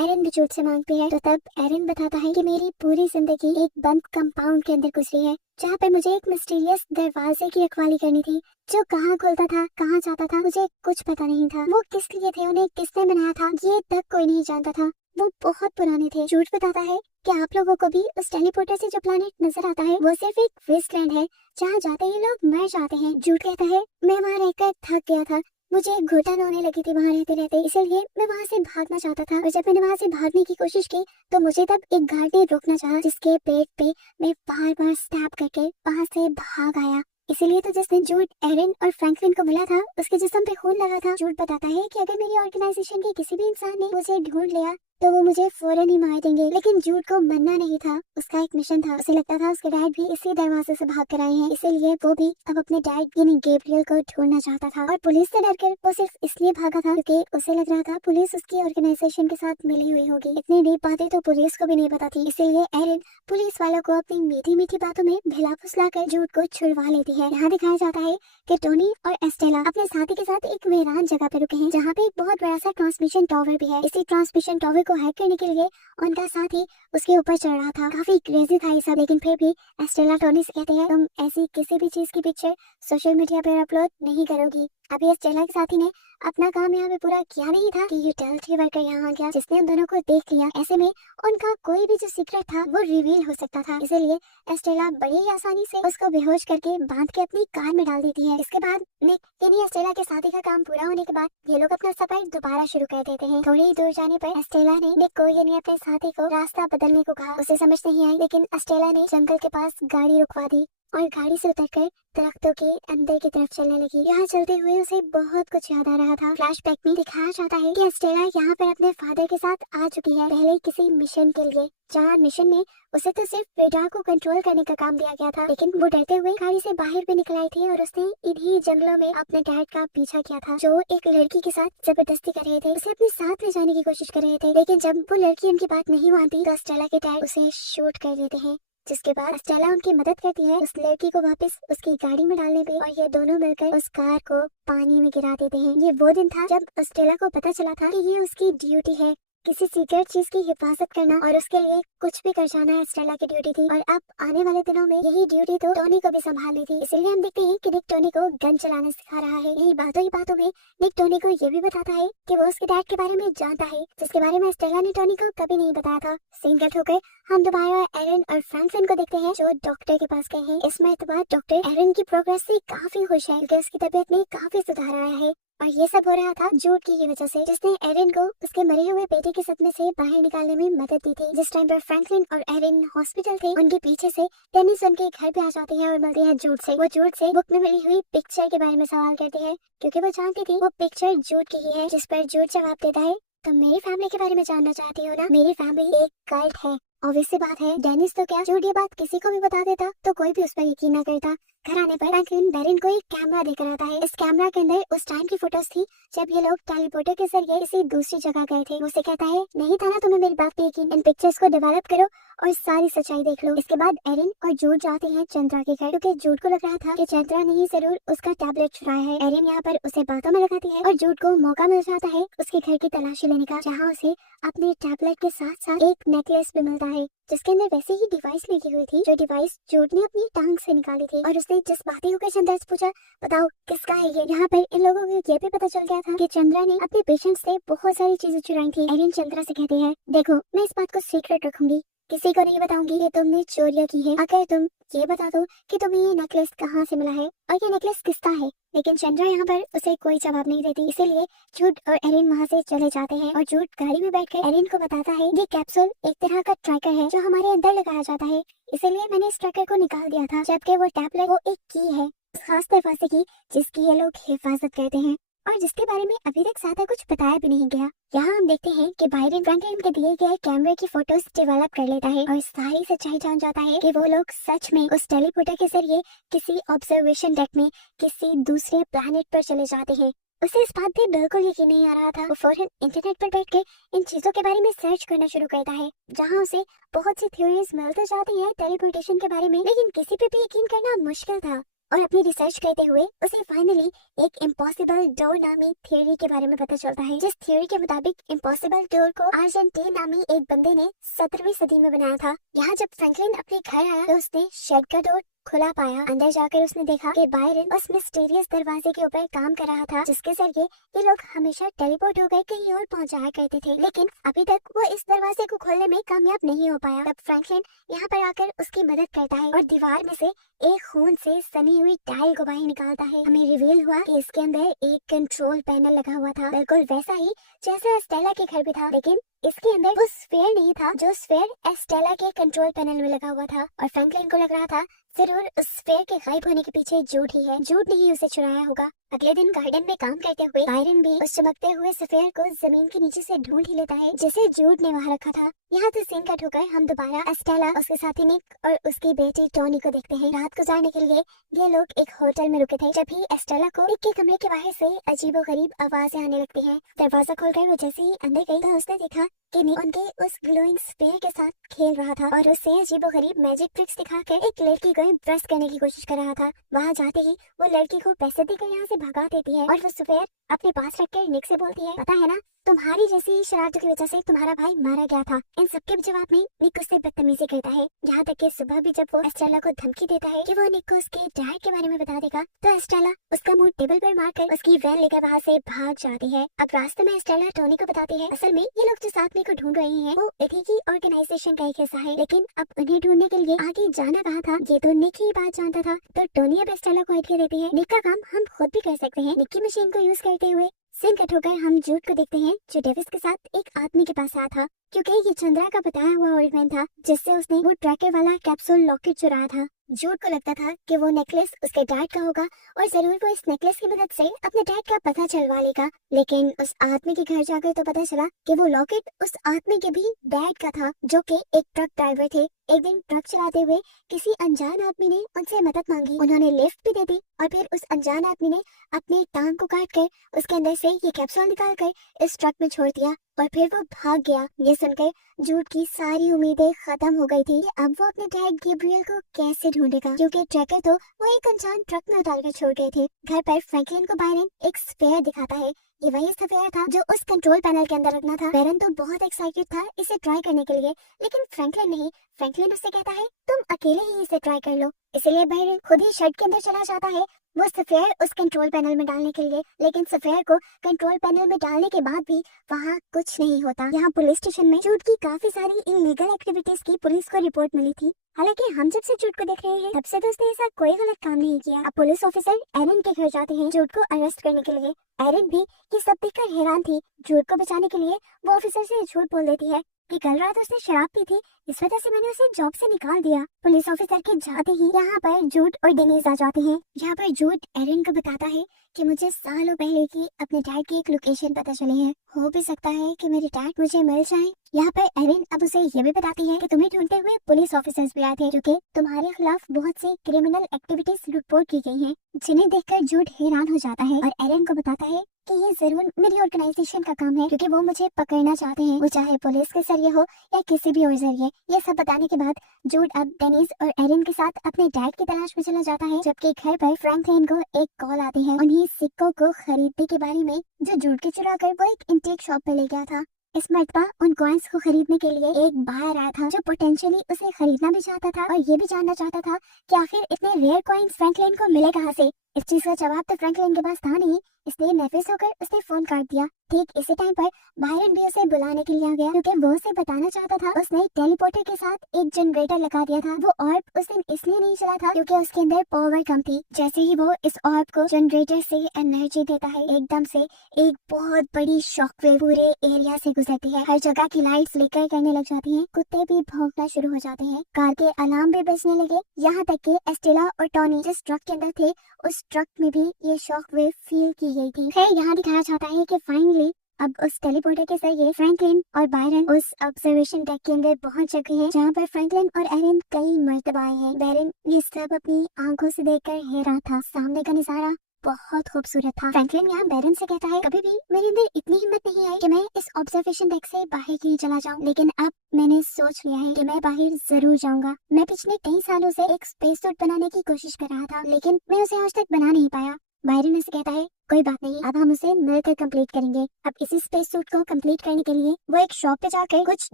एरन भी जूड से मांगती है। तो तब एरन बताता है कि मेरी पूरी जिंदगी एक बंद कंपाउंड के अंदर गुजरी है, जहाँ पे मुझे एक मिस्टीरियस दरवाजे की रखवाली करनी थी, जो कहाँ खुलता था कहाँ जाता था मुझे कुछ पता नहीं था। वो किस लिए थे, उन्हें किसने बनाया था, ये तक कोई नहीं जानता था। वो बहुत पुराने थे। जूड बताता है कि आप लोगों को भी उस टेलीपोर्टर से जो प्लैनेट नजर आता है वो सिर्फ एक वेस्टलैंड है, जहाँ जाते ही लोग मर जाते हैं। जूड कहता है मैं वहाँ रहकर थक गया था, मुझे घुटन होने लगी थी वहाँ रहते रहते, इसलिए मैं वहाँ से भागना चाहता था। और जब मैंने वहाँ से भागने की कोशिश की तो मुझे तब एक गार्ड ने रोकना चाहा, जिसके पेट पे मैं बार बार स्टैब करके वहाँ से भाग आया। इसीलिए तो जिस दिन जूड एरन और फ्रैंकलिन को मिला था, उसके जिस्म पे खून लगा था। जूड बताता है कि अगर मेरी ऑर्गेनाइजेशन के किसी भी इंसान ने मुझे ढूंढ लिया तो वो मुझे फौरन ही मार देंगे, लेकिन जूड को मरना नहीं था, उसका एक मिशन था। उसे लगता था उसके डैड भी इसी दरवाजे से भाग कर आए हैं, इसीलिए वो भी अब अपने डैड यानी गैब्रियल को ढूंढना चाहता था। और पुलिस से डरकर वो सिर्फ इसलिए भागा था क्योंकि उसे लग रहा था पुलिस उसकी ऑर्गेनाइजेशन के साथ मिली हुई होगी। इतनी डीप बातें तो पुलिस को भी नहीं पता थी, इसीलिए एरन पुलिस वालों को अपनी मीठी मीठी बातों में भिला फुसला कर जूड को छुड़वा लेती है। यहाँ दिखाया जाता है कि टोनी और एस्टेला अपने साथी के साथ एक वीरान जगह पे रुके हैं, जहाँ पे एक बहुत बड़ा सा ट्रांसमिशन टावर भी है। इसी ट्रांसमिशन टावर को हैक करने के लिए उनका साथी उसके ऊपर चढ़ रहा था। काफी क्रेजी था ये सब, लेकिन फिर भी एस्टेला टोनी से कहते हैं तुम ऐसी किसी भी चीज की पिक्चर सोशल मीडिया पर अपलोड नहीं करोगी। अभी एस्टेला के साथी ने अपना काम यहाँ पे पूरा किया नहीं था कि यूटिलिटी वर्कर यहाँ आ गया, जिसने उन दोनों को देख लिया। ऐसे में उनका कोई भी जो सीक्रेट था वो रिवील हो सकता था, इसीलिए एस्टेला बड़ी ही आसानी से उसको बेहोश करके बांध के अपनी कार में डाल देती है। इसके बाद निक यानी एस्टेला के साथी का काम पूरा होने के बाद ये लोग अपना सफर दोबारा शुरू कर देते हैं। थोड़ी ही दूर जाने पर एस्टेला ने निक को यानी अपने साथी को रास्ता बदलने को कहा। उसे समझ नहीं आई, लेकिन एस्टेला ने जंगल के पास गाड़ी रुकवा दी और गाड़ी से उतरकर दरख्तों के अंदर की तरफ चलने लगी। यहाँ चलते हुए उसे बहुत कुछ याद आ रहा था। फ्लैशबैक में दिखाया जाता है कि एस्टेला यहाँ पर अपने फादर के साथ आ चुकी है, पहले किसी मिशन के लिए, जहाँ मिशन में उसे तो सिर्फ रेडार को कंट्रोल करने का काम दिया गया था, लेकिन वो डरते हुए गाड़ी से बाहर भी निकल आई थी और उसने इन्हीं जंगलों में अपने डैड का पीछा किया था, जो एक लड़की के साथ जबरदस्ती कर रहे थे, उसे अपने साथ ले जाने की कोशिश कर रहे थे। लेकिन जब वो लड़की उनकी बात नहीं मानती तो एस्टेला के डैड उसे शूट कर देते हैं, जिसके बाद एस्टेला उनकी मदद करती है उस लड़की को वापस उसकी गाड़ी में डालने पे, और ये दोनों मिलकर उस कार को पानी में गिरा देते हैं। ये वो दिन था जब एस्टेला को पता चला था कि ये उसकी ड्यूटी है, किसी सीक्रेट चीज की हिफाजत करना, और उसके लिए कुछ भी कर जाना एस्टेला की ड्यूटी थी। और अब आने वाले दिनों में यही ड्यूटी तो टोनी को भी संभालनी थी, इसलिए हम देखते हैं कि निक टोनी को गन चलाना सिखा रहा है। यही बातों ही बातों में निक टोनी को ये भी बताता है कि वो उसके डैड के बारे में जानता है, जिसके बारे में एस्टेला ने टोनी को कभी नहीं बताया था। सीन कट होकर हम दोबारा एरन और फ्रैंकलिन को देखते हैं, जो डॉक्टर के पास गए हैं। इस मर्तबा डॉक्टर एरन की प्रोग्रेस से काफी खुश है, क्योंकि उसकी तबीयत में काफी सुधार आया है। और ये सब हो रहा था जूड की वजह से, जिसने एरन को उसके मरे हुए बेटे के सदमे से बाहर निकालने में मदद दी थी। जिस टाइम पर फ्रैंकलिन और एरन हॉस्पिटल थे, उनके पीछे से डेनिस उनके घर पे आ जाती है और मिलती है जूड से। वो जूड से बुक में मिली हुई पिक्चर के बारे में सवाल करती है, क्योंकि वो जानती थी वो पिक्चर जूड की ही है। जिस पर जूड जवाब देता है तुम मेरी फैमिली के बारे में जानना चाहती हो ना, मेरी फैमिली एक कल्ट है। ऑब्वियस सी बात है, डेनिस तो क्या जूड ये बात किसी को भी बता देता तो कोई भी उस पर यकीन न करता। घर आने पर फ्रैंकलिन बेरिन को एक कैमरा देकर आता है। इस कैमरा के अंदर उस टाइम की फोटोज थी जब ये लोग टेलीपोर्टर के जरिए किसी दूसरी जगह गए थे। उसे कहता है नहीं था ना तुम्हें मेरी बात पे यकीन, इन पिक्चर्स को डेवलप करो और सारी सच्चाई देख लो। इसके बाद एरिन और जूड जाते हैं चंद्रा के घर, क्योंकि जूड को लग रहा था कि चंद्रा ने ही जरूर उसका टैबलेट चुराया है। एरिन यहाँ पर उसे बातों में लगाती है और जूड को मौका मिल जाता है उसके घर की तलाशी लेने का, जहाँ उसे अपने टैबलेट के साथ साथ एक नेकलेस भी मिलता है, जिसके अंदर वैसे ही डिवाइस लगी हुई थी, जो डिवाइस जूड ने अपनी टांग से निकाली थी। और उसने जिस बातें होकर चंद्रा से पूछा बताओ किसका है ये, यहाँ पर इन लोगों को ये भी पता चल गया था कि चंद्रा ने अपने पेशेंट से बहुत सारी चीजें चुराई थी। एरिन चंद्रा से कहती है देखो मैं इस बात को सीक्रेट रखूंगी किसी को नहीं बताऊंगी कि तुमने चोरियां की है, अगर तुम ये बता दो कि तुम्हें ये नेकलेस कहाँ से मिला है और ये नेकलेस किसका है। लेकिन चंद्रा यहाँ पर उसे कोई जवाब नहीं देती, इसीलिए जूड और एरिन वहाँ से चले जाते हैं और जूड गाड़ी में बैठकर एरिन को बताता है ये कैप्सूल एक तरह का ट्रैकर है जो हमारे अंदर लगाया जाता है, इसीलिए मैंने इस ट्रैकर को निकाल दिया था, जबकि वो टैबलेट वो एक की है उस खास दरवाजे की जिसकी ये लोग हिफाजत करते हैं और जिसके बारे में अभी तक ज्यादा कुछ बताया भी नहीं गया। यहाँ हम देखते हैं कि बायरन फ्रैंकलिन के दिए गए कैमरे की फोटोज डेवलप कर लेता है और सारी सच्चाई जान जाता है कि वो लोग सच में उस टेलीपोर्टर के जरिए किसी ऑब्जर्वेशन डेक में किसी दूसरे प्लैनेट पर चले जाते हैं। उसे इस बात पे बिल्कुल यकीन नहीं आ रहा था। वो फौरन इंटरनेट पर बैठ के इन चीजों के बारे में सर्च करना शुरू करता है, जहाँ उसे बहुत सी थ्योरीज मिलती जाती है टेलीपोर्टेशन के बारे में, लेकिन किसी पे भी यकीन करना मुश्किल था। और अपनी रिसर्च करते हुए उसे फाइनली एक इम्पॉसिबल डोर नामी थ्योरी के बारे में पता चलता है, जिस थ्योरी के मुताबिक इम्पॉसिबल डोर को अर्जेंटीन नामी एक बंदे ने 17वीं सदी में बनाया था। यहाँ जब फ्रैंकलिन अपने घर आया तो उसने शेड का डोर खुला पाया। अंदर जाकर उसने देखा कि बायरन उस मिस्टीरियस दरवाजे के ऊपर काम कर रहा था, जिसके जरिए ये लोग हमेशा टेलीपोर्ट हो गए कहीं और पहुंच जाया करते थे, लेकिन अभी तक वो इस दरवाजे को खोलने में कामयाब नहीं हो पाया। तब फ्रैंकलिन यहाँ पर आकर उसकी मदद करता है और दीवार में से एक खून से सनी हुई टाइल को बाहर निकालता है। हमें रिवील हुआ कि इसके अंदर एक कंट्रोल पैनल लगा हुआ था, बिल्कुल वैसा ही जैसा एस्टेला के घर पे था, लेकिन इसके अंदर वो स्फेयर नहीं था जो स्फेयर एस्टेला के कंट्रोल पैनल में लगा हुआ था। और फ्रैंकलिन को लग रहा था जरूर उस स्फेयर के गायब होने के पीछे जूड ही है, जूड ने ही उसे चुराया होगा। अगले दिन गार्डन में काम करते हुए बायरन भी उस चमकते हुए स्फेयर को जमीन के नीचे से ढूंढ ही लेता है जिसे जूड ने वहाँ रखा था। यहाँ तो सीन कट होकर हम दोबारा एस्टेला, उसके साथी निक और उसकी बेटी टोनी को देखते हैं। रात गुजारने के लिए ये लोग एक होटल में रुके थे, जब ही एस्टेला को निक के कमरे के बाहर से अजीबोगरीब आवाजें आने लगती हैं। दरवाजा खोलकर वो जैसे ही अंदर गई तो उसने देखा कि निक उनके उस ग्लोइंग स्फेयर के साथ खेल रहा था और उससे अजीबोगरीब मैजिक ट्रिक्स दिखाकर एक लड़की को इम्प्रेस करने की कोशिश कर रहा था। वहाँ जाते ही वो लड़की को पैसे देकर यहाँ से भगा देती है और वो स्फेयर अपने पास रखकर निक से बोलती है, पता है ना तुम्हारी जैसी शरारतों की वजह से तुम्हारा भाई मारा गया था। इन सबके जवाब में निक उससे बदतमीजी करता है, यहाँ तक कि सुबह भी जब वो एस्टेला को धमकी देता है कि वो निक को उसके डैड के बारे में बता देगा, तो एस्टेला उसका मुंह टेबल पर मारकर उसकी वैन लेकर वहाँ से भाग जाती है। अब रास्ते में एस्टेला टोनी को बताती है असल में ये लोग जो साथ में को ढूंढ रहे हैं वो एक ही ऑर्गेनाइजेशन का एक हिस्सा है, लेकिन अब उन्हें ढूंढने के लिए आगे जाना कहाँ था ये तो निक ही बात जानता था। तो टोनी अब एस्टेला को आइडिया देती है निक का काम हम खुद भी कर सकते हैं। निक की मशीन को यूज करते हुए सीन कट होकर हम जूड को देखते हैं जो डेविस के साथ एक आदमी के पास आया था, क्योंकि ये चंद्रा का बताया हुआ ओल्ड मैन था जिससे उसने वो ट्रैकर वाला कैप्सूल लॉकेट चुराया था। जूड को लगता था कि वो नेकलेस उसके डैड का होगा और जरूर वो इस नेकलेस की मदद से अपने डैड का पता चलवा लेगा, लेकिन उस आदमी के घर जाकर तो पता चला कि वो लॉकेट उस आदमी के भी डैड का था जो कि एक ट्रक ड्राइवर थे। एक दिन ट्रक चलाते हुए किसी अनजान आदमी ने उनसे मदद मांगी, उन्होंने लिफ्ट भी दे दी और फिर उस अनजान आदमी ने अपने टांग को काट कर उसके अंदर से ये कैप्सूल निकाल कर इस ट्रक में छोड़ दिया और फिर वो भाग गया। ये सुनकर जूड की सारी उम्मीदें खत्म हो गई थी। अब वो अपने डैड गैब्रियल को कैसे ढूंढेगा, क्योंकि ट्रैकर तो वो एक अनजान ट्रक में उतार कर छोड़ गए थे। घर पर फ्रैंकलिन को बायरन एक स्फेयर दिखाता है, ये वही स्फेयर था जो उस कंट्रोल पैनल के अंदर रखना था। बायरन तो बहुत एक्साइटेड था इसे ट्राई करने के लिए, लेकिन फ्रैंकलिन नहीं। फ्रैंकलिन उससे कहता है तुम अकेले ही इसे ट्राई कर लो, इसलिए बायरन खुद ही शेड के अंदर चला जाता है वो स्फेयर उस कंट्रोल पैनल में डालने के लिए, लेकिन स्फेयर को कंट्रोल पैनल में डालने के बाद भी वहाँ कुछ नहीं होता। यहाँ पुलिस स्टेशन में जूड की काफी सारी इलीगल एक्टिविटीज की पुलिस को रिपोर्ट मिली थी। हालांकि हम जब से जूड को देख रहे हैं तब से तो उसने ऐसा कोई गलत काम नहीं किया। अब पुलिस ऑफिसर एरन के घर जाते हैं जूड को अरेस्ट करने के लिए। एरन भी ये सब देखकर हैरान थी। जूड को बचाने के लिए वो ऑफिसर से झूठ बोल देती है कि कल रात उसने शराब पी थी, इस वजह से मैंने उसे जॉब से निकाल दिया। पुलिस ऑफिसर के जाते ही यहाँ पर जूड और डेनिस आ जाते हैं। यहाँ पर जूड एरन को बताता है कि मुझे सालों पहले की अपने डैड की एक लोकेशन पता चली है, हो भी सकता है कि मेरे डैड मुझे मिल जाए। यहाँ पर एरन अब उसे ये भी बताती है कि तुम्हें ढूंढते हुए पुलिस ऑफिसर्स भी आए थे जो कि तुम्हारे खिलाफ बहुत सी क्रिमिनल एक्टिविटीज रिपोर्ट की गई हैं, जिन्हें देखकर जूड हैरान हो जाता है और एरन को बताता है कि ये जरूर मेरी ऑर्गेनाइजेशन का काम है, क्योंकि वो मुझे पकड़ना चाहते हैं, वो चाहे पुलिस के जरिए हो या किसी भी और जरिए। ये सब बताने के बाद जूड अब डेनिस और एरन के साथ अपने डैड की तलाश में चला जाता है, जबकि घर पर फ्रैंकलिन को एक कॉल आती है उन्हीं सिक्कों को खरीदने के बारे में जो जूड के चुरा कर वो एक इंटेक शॉप पे ले गया था। इस मर्तबा उन कॉइन्स को खरीदने के लिए एक बायर आया था जो पोटेंशियली उसे खरीदना भी चाहता था और ये भी जानना चाहता था कि आखिर इतने रेयर कॉइन्स फ्रैंकलिन को मिले कहाँ से। इस चीज का जवाब तो फ्रैंकलिन के पास था नहीं, इसलिए नर्वस होकर उसने फोन काट दिया। ठीक इसी टाइम पर बायरन भी उसे बुलाने के लिए आ गया क्योंकि वो उसे बताना चाहता था उसने टेलीपोर्टर के साथ एक जनरेटर लगा दिया था। वो ऑर्ब उस दिन इसलिए नहीं चला था क्योंकि उसके अंदर पावर कम थी। जैसे ही वो इस ऑर्ब को जनरेटर से एनर्जी देता है, एकदम से एक बहुत बड़ी शॉकवेव पूरे एरिया से गुजरती है। हर जगह की लाइट्स फ्लिकर करने लग जाती हैं, कुत्ते भी भौंकना शुरू हो जाते हैं, कार के अलार्म भी बजने लगे। यहाँ तक कि एस्टेला और टॉनी जिस ट्रक के अंदर थे उस ट्रक में भी ये शॉकवेव फील की गई थी। फिर यहाँ दिखाया जाता है कि फाइनली अब उस टेलीपोर्टर के जरिए फ्रैंकलिन और बायरन उस ऑब्जर्वेशन डेक के अंदर पहुंच चुके हैं जहाँ पर फ्रैंकलिन और एरिन कई मर्तबा आए हैं। बायरन ये सब अपनी आंखों से देखकर हैरान था। सामने का नजारा बहुत खूबसूरत था। फ्रैंकलिन यहाँ बैरन से कहता है कभी भी मेरे अंदर इतनी हिम्मत नहीं आई कि मैं इस ऑब्जर्वेशन डेक से बाहर ही चला जाऊं, लेकिन अब मैंने सोच लिया है कि मैं बाहर जरूर जाऊंगा। मैं पिछले कई सालों से एक स्पेस सूट बनाने की कोशिश कर रहा था, लेकिन मैं उसे आज तक बना नहीं पाया। बायरन से कहता है कोई बात नहीं, अब हम उसे मिलकर कंप्लीट करेंगे। अब इसी स्पेस सूट को कंप्लीट करने के लिए वो एक शॉप पे जाकर कुछ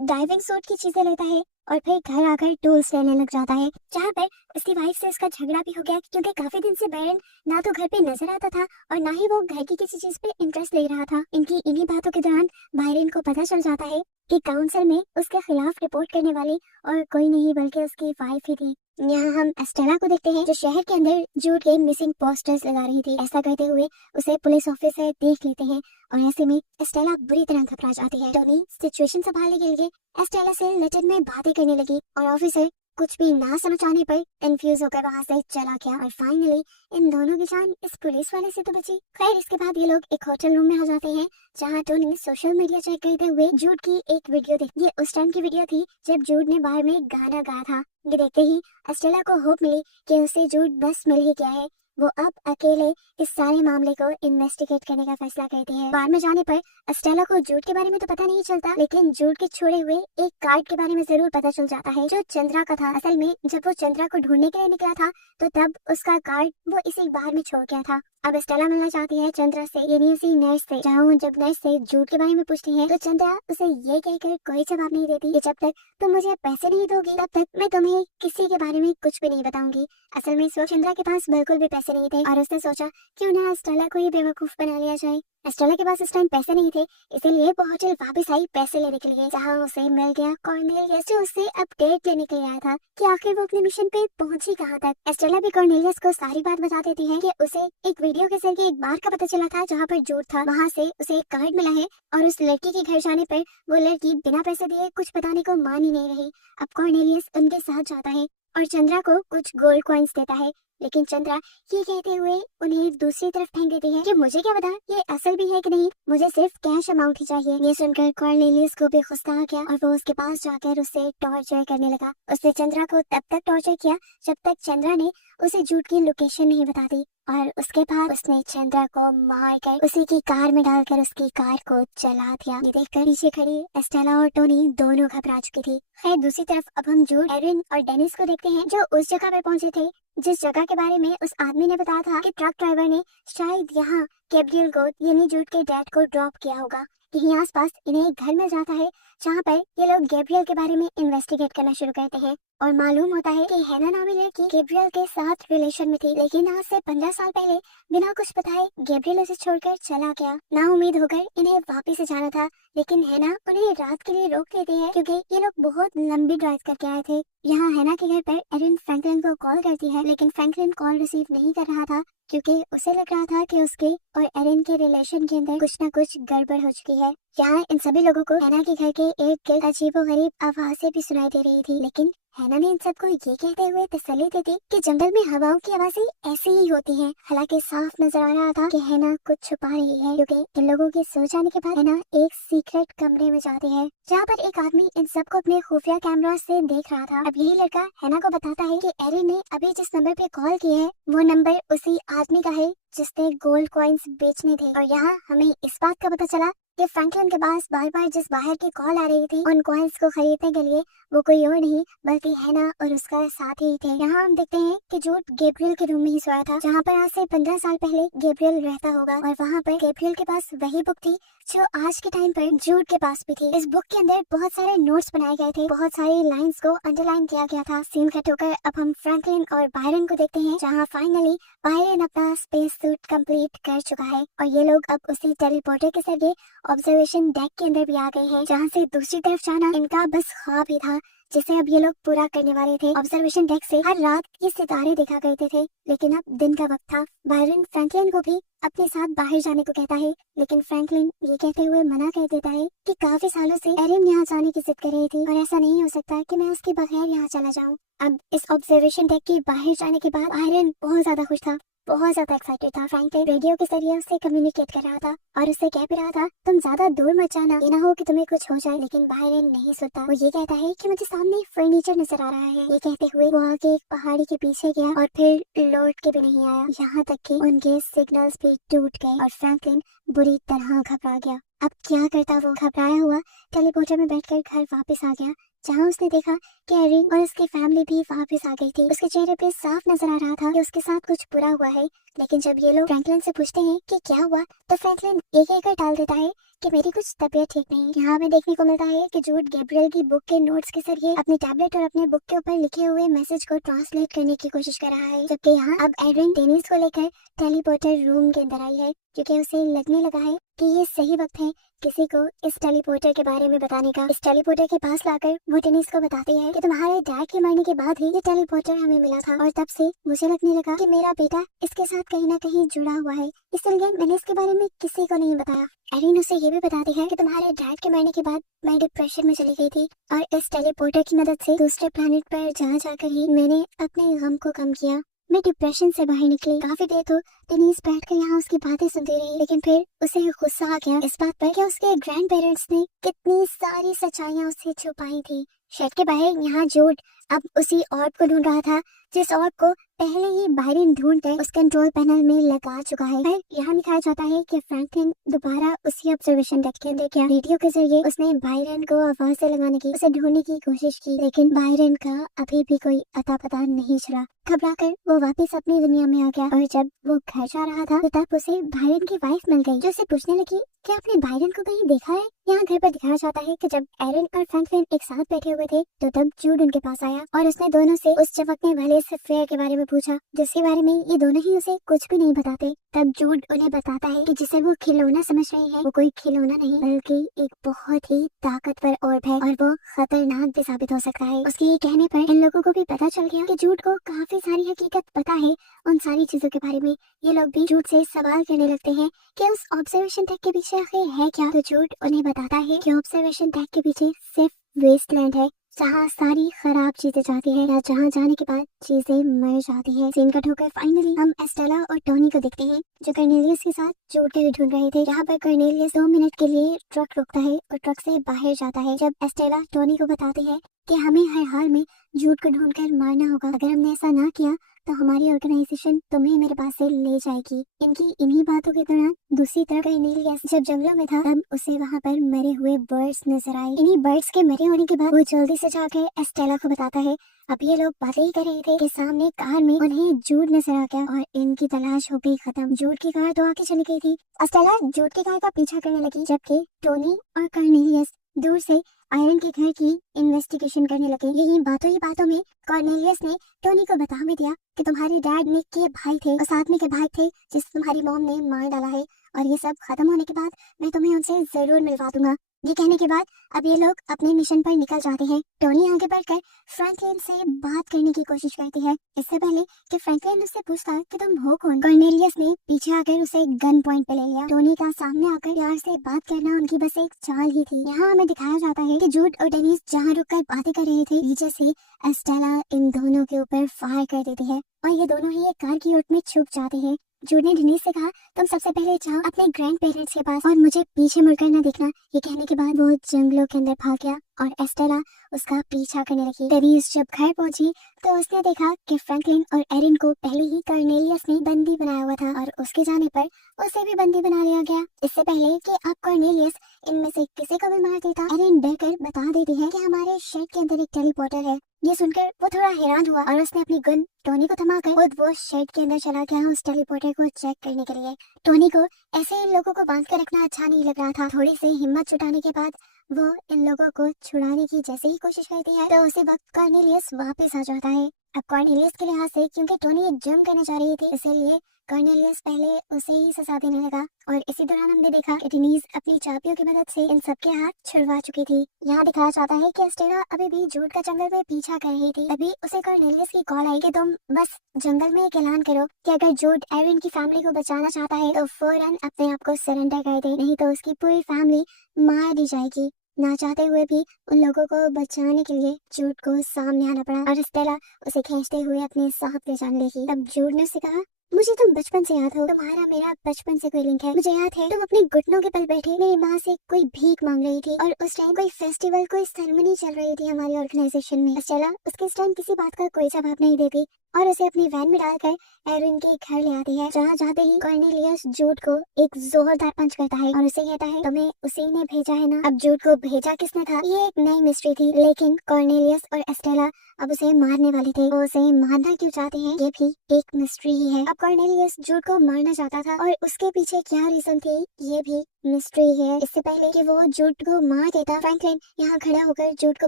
डाइविंग सूट की चीजें लेता है और फिर घर आकर टूल्स लेने लग जाता है। जहाँ पर उसकी वाइफ से उसका झगड़ा भी हो गया क्योंकि काफी दिन से बायरन ना तो घर पे नजर आता था और ना ही वो घर की किसी चीज पे इंटरेस्ट ले रहा था। इनकी इन्हीं बातों के दौरान बायरन को पता चल जाता है कि काउंसिल में उसके खिलाफ रिपोर्ट करने वाली और कोई नहीं बल्कि उसकी वाइफ ही थी। यहाँ हम एस्टेला को देखते हैं जो शहर के अंदर जूड के मिसिंग पोस्टर्स लगा रही थी। ऐसा करते हुए उसे पुलिस ऑफिसर देख लेते हैं और ऐसे में एस्टेला बुरी तरह घबरा जाती है। टोनी सिचुएशन संभालने के लिए एस्टेला से लैटिन में बातें करने लगी और ऑफिसर कुछ भी ना समझ आने पर कंफ्यूज होकर वहाँ से चला गया और फाइनली इन दोनों की जान इस पुलिस वाले से तो बची। खैर इसके बाद ये लोग एक होटल रूम में आ जाते हैं जहाँ टोनी सोशल मीडिया चेक करते हुए जूड की एक वीडियो देखती है। उस टाइम की वीडियो थी जब जूड ने बार में गाना गाया था। ये देखते ही एस्टेला को होप मिली कि उसे जूड बस मिल ही गया है। वो अब अकेले इस सारे मामले को इन्वेस्टिगेट करने का फैसला करती है। बार में जाने पर एस्टेला को जूड के बारे में तो पता नहीं चलता, लेकिन जूड के छोड़े हुए एक कार्ड के बारे में जरूर पता चल जाता है जो चंद्रा का था। असल में जब वो चंद्रा को ढूंढने के लिए निकला था तो तब उसका कार्ड वो इसी बार में छोड़ गया था। अब एस्टेला मिलना चाहती है चंद्रा से, ये नहीं उसी नर्स से। जहाँ वो जब नर्स से जूड के बारे में पूछती है तो चंद्रा उसे ये कहकर कोई जवाब नहीं देती कि जब तक तुम मुझे पैसे नहीं दोगी तब तक मैं तुम्हें किसी के बारे में कुछ भी नहीं बताऊंगी। असल में इस वक्त चंद्रा के पास बिल्कुल भी पैसे नहीं थे और उसने सोचा क्यों ना एस्टेला को ये बेवकूफ बना लिया जाए। एस्टेला के पास इस टाइम पैसे नहीं थे, इसीलिए वो होटल वापस आई पैसे लेने के लिए, जहाँ उसे मिल गया कॉर्नेलियस जो उससे अपडेट लेने के लिए आया था कि आखिर वो अपने मिशन पे पहुंची कहाँ तक। एस्टेला भी कॉर्नेलियस को सारी बात बता देती है कि उसे एक वीडियो के जरिए एक बार का पता चला था जहाँ पर जूड था, वहाँ से उसे एक कार्ड मिला है और उस लड़की के घर जाने पर वो लड़की बिना पैसे दिए कुछ बताने को मान ही नहीं रही। अब कॉर्नेलियस उनके साथ जाता है और चंद्रा को कुछ गोल्ड कॉइन्स देता है, लेकिन चंद्रा ये कहते हुए उन्हें दूसरी तरफ फेंक देती है कि मुझे क्या पता ये असल भी है कि नहीं, मुझे सिर्फ कैश अमाउंट ही चाहिए। ये सुनकर कॉर्नेलियस को भी गुस्सा आ गया और वो उसके पास जाकर उसे टॉर्चर करने लगा। उसने चंद्रा को तब तक टॉर्चर किया जब तक चंद्रा ने उसे जूड की लोकेशन नहीं बता दी और उसके बाद उसने चंद्रा को मारकर उसी की कार में डालकर उसकी कार को जला दिया। ये देखकर पीछे खड़ी एस्टेला और टोनी दोनों घबरा चुकी थी। खैर दूसरी तरफ अब हम जूड, एरिन और डेनिस को देखते हैं जो उस जगह पर पहुंचे थे जिस जगह के बारे में उस आदमी ने बताया था कि ट्रक ड्राइवर ने शायद यहाँ गैब्रियल को यानी जूड के डैड को ड्रॉप किया होगा। यहीं आसपास इन्हें एक घर मिल जाता है जहाँ पर ये लोग गैब्रियल के बारे में इन्वेस्टिगेट करना शुरू करते हैं और मालूम होता है कि हैना नामी लड़की गैब्रियल के साथ रिलेशन में थी, लेकिन आज से 15 साल पहले बिना कुछ बताए गैब्रियल उसे छोड़कर चला गया। ना उम्मीद होकर इन्हें वापिस से जाना था, लेकिन हैना उन्हें रात के लिए रोक लेती है क्योंकि ये लोग बहुत लंबी ड्राइव करके आए थे। यहाँ हैना के घर पर एरिन फ्रैंकलिन को कॉल करती है, लेकिन फ्रैंकलिन कॉल रिसीव नहीं कर रहा था क्योंकि उसे लग रहा था कि उसके और एरिन के रिलेशन के अंदर कुछ न कुछ गड़बड़ हो चुकी है। यहाँ इन सभी लोगों को हैना के घर के इर्द गिर्द अजीबोगरीब आवाजें भी सुनाई दे रही थी, लेकिन हैना ने इन सबको ये कहते हुए तसल्ली दी थी कि जंगल में हवाओं की आवाजें ऐसी ही होती हैं। हालांकि साफ नजर आ रहा था कि हैना कुछ छुपा रही है क्योंकि इन लोगों के सो जाने के बाद हैना एक सीक्रेट कमरे में जाती है जहाँ पर एक आदमी इन सबको अपने खुफिया कैमरा से देख रहा था। अब यही लड़का हैना को बताता है कि एरिन ने अभी जिस नंबर पे कॉल की है वो नंबर उसी आदमी का है जिसने गोल्ड कॉइन्स बेचने थे। और यहाँ हमें इस बात का पता चला कि फ्रैंकलिन के पास बार बार जिस बाहर की कॉल आ रही थी उन कॉइन्स को खरीदने के लिए वो कोई और नहीं बल्कि हैना और उसका साथी थे। यहाँ हम देखते हैं कि जूड गैब्रियल के रूम में ही सोया था, जहाँ पर आज से 15 साल पहले गैब्रियल रहता होगा, और वहाँ पर गैब्रियल के पास वही बुक थी जो आज के टाइम पर जूड के पास भी थी। इस बुक के अंदर बहुत सारे नोट्स बनाए गए थे, बहुत सारी लाइंस को अंडरलाइन किया गया था। सीन कट होकर अब हम फ्रैंकलिन और बायरन को देखते हैं, जहाँ फाइनली बायरन अपना स्पेस सूट कंप्लीट कर चुका है और ये लोग अब उसी टेलीपोर्टर के जरिए ऑब्जर्वेशन डेक के अंदर भी आ गए हैं, जहाँ से दूसरी तरफ जाना इनका बस ख्वाब ही था जिसे अब ये लोग पूरा करने वाले थे। ऑब्जर्वेशन डेक से हर रात ये सितारे देखा करते थे, लेकिन अब दिन का वक्त था। बायरन फ्रैंकलिन को भी अपने साथ बाहर जाने को कहता है, लेकिन फ्रैंकलिन ये कहते हुए मना कर देता है कि काफी सालों से एरिन यहाँ जाने की जिद कर रही थी और ऐसा नहीं हो सकता कि मैं उसके बगैर यहाँ चला जाऊँ। अब इस ऑब्जर्वेशन डेक के बाहर जाने के बाद बायरन बहुत ज्यादा खुश था, बहुत ज्यादा एक्साइटेड था। फ्रैंकलिन रेडियो के जरिए उससे कम्युनिकेट कर रहा था और उससे कह भी रहा था, तुम ज्यादा दूर मत जाना, ये ना हो कि तुम्हें कुछ हो जाए। लेकिन बायरन नहीं सुनता। वो ये कहता है कि मुझे सामने फर्नीचर नजर आ रहा है। ये कहते हुए वो आगे एक पहाड़ी के पीछे गया और फिर लौट के भी नहीं आया, यहाँ तक कि उनके सिग्नल्स भी टूट गए और फ्रैंकलिन बुरी तरह घबरा गया। अब क्या करता वो? घबराया हुआ टेलीपोर्टर में बैठकर घर वापस आ गया, जहाँ उसने देखा कि एरिन और उसकी फैमिली भी वापस आ गई थी। उसके चेहरे पे साफ नजर आ रहा था कि उसके साथ कुछ बुरा हुआ है। लेकिन जब ये लोग फ्रैंकलिन से पूछते हैं कि क्या हुआ, तो फ्रैंकलिन एक एक कर टाल देता है कि मेरी कुछ तबीयत ठीक नहीं। यहाँ हमें देखने को मिलता है कि जूड गैब्रियल की बुक के नोट्स के जरिए अपने टैबलेट और अपने बुक के ऊपर लिखे हुए मैसेज को ट्रांसलेट करने की कोशिश कर रहा है, जबकि यहाँ अब एरिन टेनिस को लेकर टेलीपोर्टर रूम के अंदर आई है, क्योंकि उसे लगने लगा है कि ये सही वक्त है किसी को इस टेलीपोर्टर के बारे में बताने का। इस टेलीपोर्टर के पास लाकर वो टेनिस को बताती है कि तुम्हारे डैड के मरने के बाद ही ये टेलीपोर्टर हमें मिला था और तब से मुझे लगने लगा कि मेरा बेटा इसके साथ कहीं ना कहीं जुड़ा हुआ है, इसलिए मैंने इसके बारे में किसी को नहीं बताया। एरिन उसे ये भी बताती है कि तुम्हारे डैड के मरने के बाद मैं डिप्रेशन में चली गई थी और इस टेलीपोर्टर की मदद से दूसरे प्लेनेट पर जा जाकर ही मैंने अपने गम को कम किया। मैं डिप्रेशन से बाहर निकली। काफी देर तो टेनिस बैठकर यहाँ उसकी बातें सुनती रही, लेकिन फिर उसे गुस्सा आ गया इस बात पर कि उसके ग्रैंड पेरेंट्स ने कितनी सारी सच्चाइयाँ उससे छुपाई थी। शेड के बाहर यहाँ जूड अब उसी ऑर्ब को ढूंढ रहा था जिस ऑर्ब को पहले ही बायरन ढूंढकर उस कंट्रोल पैनल में लगा चुका है। फिर यहाँ दिखाया जाता है कि फ्रैंकलिन दोबारा उसी ऑब्जर्वेशन डेक के अंदर गया। रेडियो के जरिए उसने बायरन को आवाज़ें लगाने की, उसे ढूंढने की कोशिश की, लेकिन बायरन का अभी भी कोई अता पता नहीं चला। घबराकर वो वापस अपनी दुनिया में आ गया और जब वो घर जा रहा था तो तब उसे बायरन की वाइफ मिल गई, जो उसे पूछने लगी कि आपने बायरन को कहीं देखा है। यहाँ घर पर दिखाया जाता है कि जब एरिन और फ्रैंकलिन एक साथ बैठे हुए थे तो तब जूड उनके पास आया और उसने दोनों से उस चमकने वाले सफेयर के बारे में पूछा, जिसके बारे में ये दोनों ही उसे कुछ भी नहीं बताते। तब जूड उन्हें बताता है कि जिसे वो खिलौना समझ रही है वो कोई खिलौना नहीं बल्कि एक बहुत ही ताकतवर ऑर्ब है और वो खतरनाक भी साबित हो सकता है। उसके ये कहने पर इन लोगों को भी पता चल गया कि जूड को काफी सारी हकीकत पता है उन सारी चीजों के बारे में। ये लोग भी जूड से सवाल करने लगते हैं कि उस ऑब्जर्वेशन डेक के पीछे आखिर है क्या। तो जूड उन्हें बताता है कि ऑब्जर्वेशन डेक के पीछे सिर्फ वेस्टलैंड है, जहाँ सारी खराब चीजें जाती है या जहाँ जाने के बाद चीजें मर जाती है। सीन कट होकर फाइनली हम एस्टेला और टोनी को देखते हैं, जो कर्नेलियस के साथ जूड को ढूंढ रहे थे। यहाँ पर कर्नेलियस 2 मिनट के लिए ट्रक रोकता है और ट्रक से बाहर जाता है। जब एस्टेला टोनी को बताती है कि हमें हर हाल में जूड को ढूंढकर मारना होगा, अगर हमने ऐसा ना किया तो हमारी ऑर्गेनाइजेशन तुम्हें मेरे पास से ले जाएगी। इनकी इन्हीं बातों के दौरान दूसरी तरफ कर्नेलियस जब जंगलों में था तब उसे वहाँ पर मरे हुए बर्ड्स नजर आए। इन्हीं बर्ड्स के मरे होने के बाद वो जल्दी से जाकर एस्टेला को बताता है। अब ये लोग बातें ही कर रहे थे कि सामने कार में उन्हें जूड नजर आ गया और इनकी तलाश हो गई खत्म। जूड की कार तो आगे चली गई थी। एस्टेला जूड की कार का पीछा करने लगी, जबकि टोनी और कर्नेलियस दूर से आयरन के घर की इन्वेस्टिगेशन करने लगे। यही बातों में कॉर्नेलियस ने टोनी को बता भी दिया कि तुम्हारे डैड निक के भाई थे, उस आदमी के भाई थे जिसे तुम्हारी मॉम ने मार डाला है, और ये सब खत्म होने के बाद मैं तुम्हें उनसे जरूर मिलवा दूंगा। ये कहने के बाद अब ये लोग अपने मिशन पर निकल जाते हैं। टोनी आगे बढ़कर फ्रैंकलिन से बात करने की कोशिश करती है, इससे पहले कि फ्रैंकलिन उससे पूछता कि तुम हो कौन। कॉर्नेलियस ने पीछे आकर उसे गन पॉइंट पे ले लिया। टोनी का सामने आकर प्यार से बात करना उनकी बस एक चाल ही थी। यहाँ हमें दिखाया जाता है कि जूड और डेनिस जहाँ रुककर बातें कर रहे थे, पीछे से एस्टेला इन दोनों के ऊपर फायर कर देती है और ये दोनों ही एक कार की ओट में छुप जाते हैं। जूड ने डेनिस से कहा, तुम सबसे पहले जाओ अपने ग्रैंड पेरेंट्स के पास और मुझे पीछे मुड़कर न देखना। ये कहने के बाद वो जंगलों के अंदर भाग गया और एस्टेला उसका पीछा करने लगी। डेनीज जब घर पहुंची तो उसने देखा कि फ्रैंकलिन और एरिन को पहले ही कॉर्नेलियस ने बंदी बनाया हुआ था और उसके जाने पर उसे भी बंदी बना लिया गया। इससे पहले कि अब कॉर्नेलियस इनमें से किसी को भी मार देता, एरिन डरकर बता देती है कि हमारे शेड के अंदर एक टेलीपोर्टर है। ये सुनकर वो थोड़ा हैरान हुआ और उसने अपनी गन टोनी को थमाकर खुद वो शेड के अंदर चला गया उस टेलीपोर्टर को चेक करने के लिए। टोनी को ऐसे इन लोगों को बांध कर रखना अच्छा नहीं लग रहा था। थोड़ी सी हिम्मत जुटाने के बाद वो इन लोगों को छुड़ाने की जैसे ही कोशिश करती है तो उसी वक्त कॉर्नेलियस वापस आ जाता है। अब कॉर्नेलियस के लिहाज से क्योंकि टोनी एक जंप करने जा रही थी इसीलिए कॉर्नेलियस पहले उसे ही सजा देने लगा और इसी दौरान हमने देखा कि डेनीज अपनी चाबियों की मदद से इन सबके हाथ छुड़वा चुकी थी। यहाँ दिखाया जाता है कि एस्टेला अभी भी जूट का जंगल में पीछा कर रही थी। तभी उसे कॉर्नेलियस की कॉल आई कि तुम बस जंगल में एक ऐलान करो कि अगर जूट एरिन की फैमिली को बचाना चाहता है तो फौरन अपने आप को सरेंडर कर दे, नहीं तो उसकी पूरी फैमिली मार दी जाएगी। ना चाहते हुए भी उन लोगों को बचाने के लिए जूट को सामने आना पड़ा और एस्टेला उसे खींचते हुए अपने साथ ले जाने लगी। तब जूट ने उसे कहा, मुझे तुम बचपन से याद हो, तुम्हारा मेरा बचपन से कोई लिंक है। मुझे याद है तुम अपने घुटनों के बल बैठे मेरी माँ से कोई भीख मांग रही थी और उस टाइम कोई फेस्टिवल, कोई सेरेमनी चल रही थी हमारी ऑर्गेनाइजेशन में। एस्टेला उसके इस टाइम किसी बात का कोई जवाब नहीं देती और उसे अपनी वैन में डालकर एरिन के घर ले आती है। जहाँ जाते ही कॉर्नेलियस जूट को एक जोरदार पंच करता है और उसे कहता है, तुम्हें उसी ने भेजा है ना। अब जूट को भेजा किसने था ये एक नई मिस्ट्री थी, लेकिन कॉर्नेलियस और एस्टेला अब उसे मारने वाले थे। वो उसे मारना क्यों चाहते हैं ये भी एक मिस्ट्री ही है। अब कॉर्नेलियस जूट को मारना चाहता था और उसके पीछे क्या रीजन थी ये भी मिस्ट्री है। इससे पहले कि वो जूट को मार देता, फ्रैंकलिन यहाँ खड़ा होकर जूट को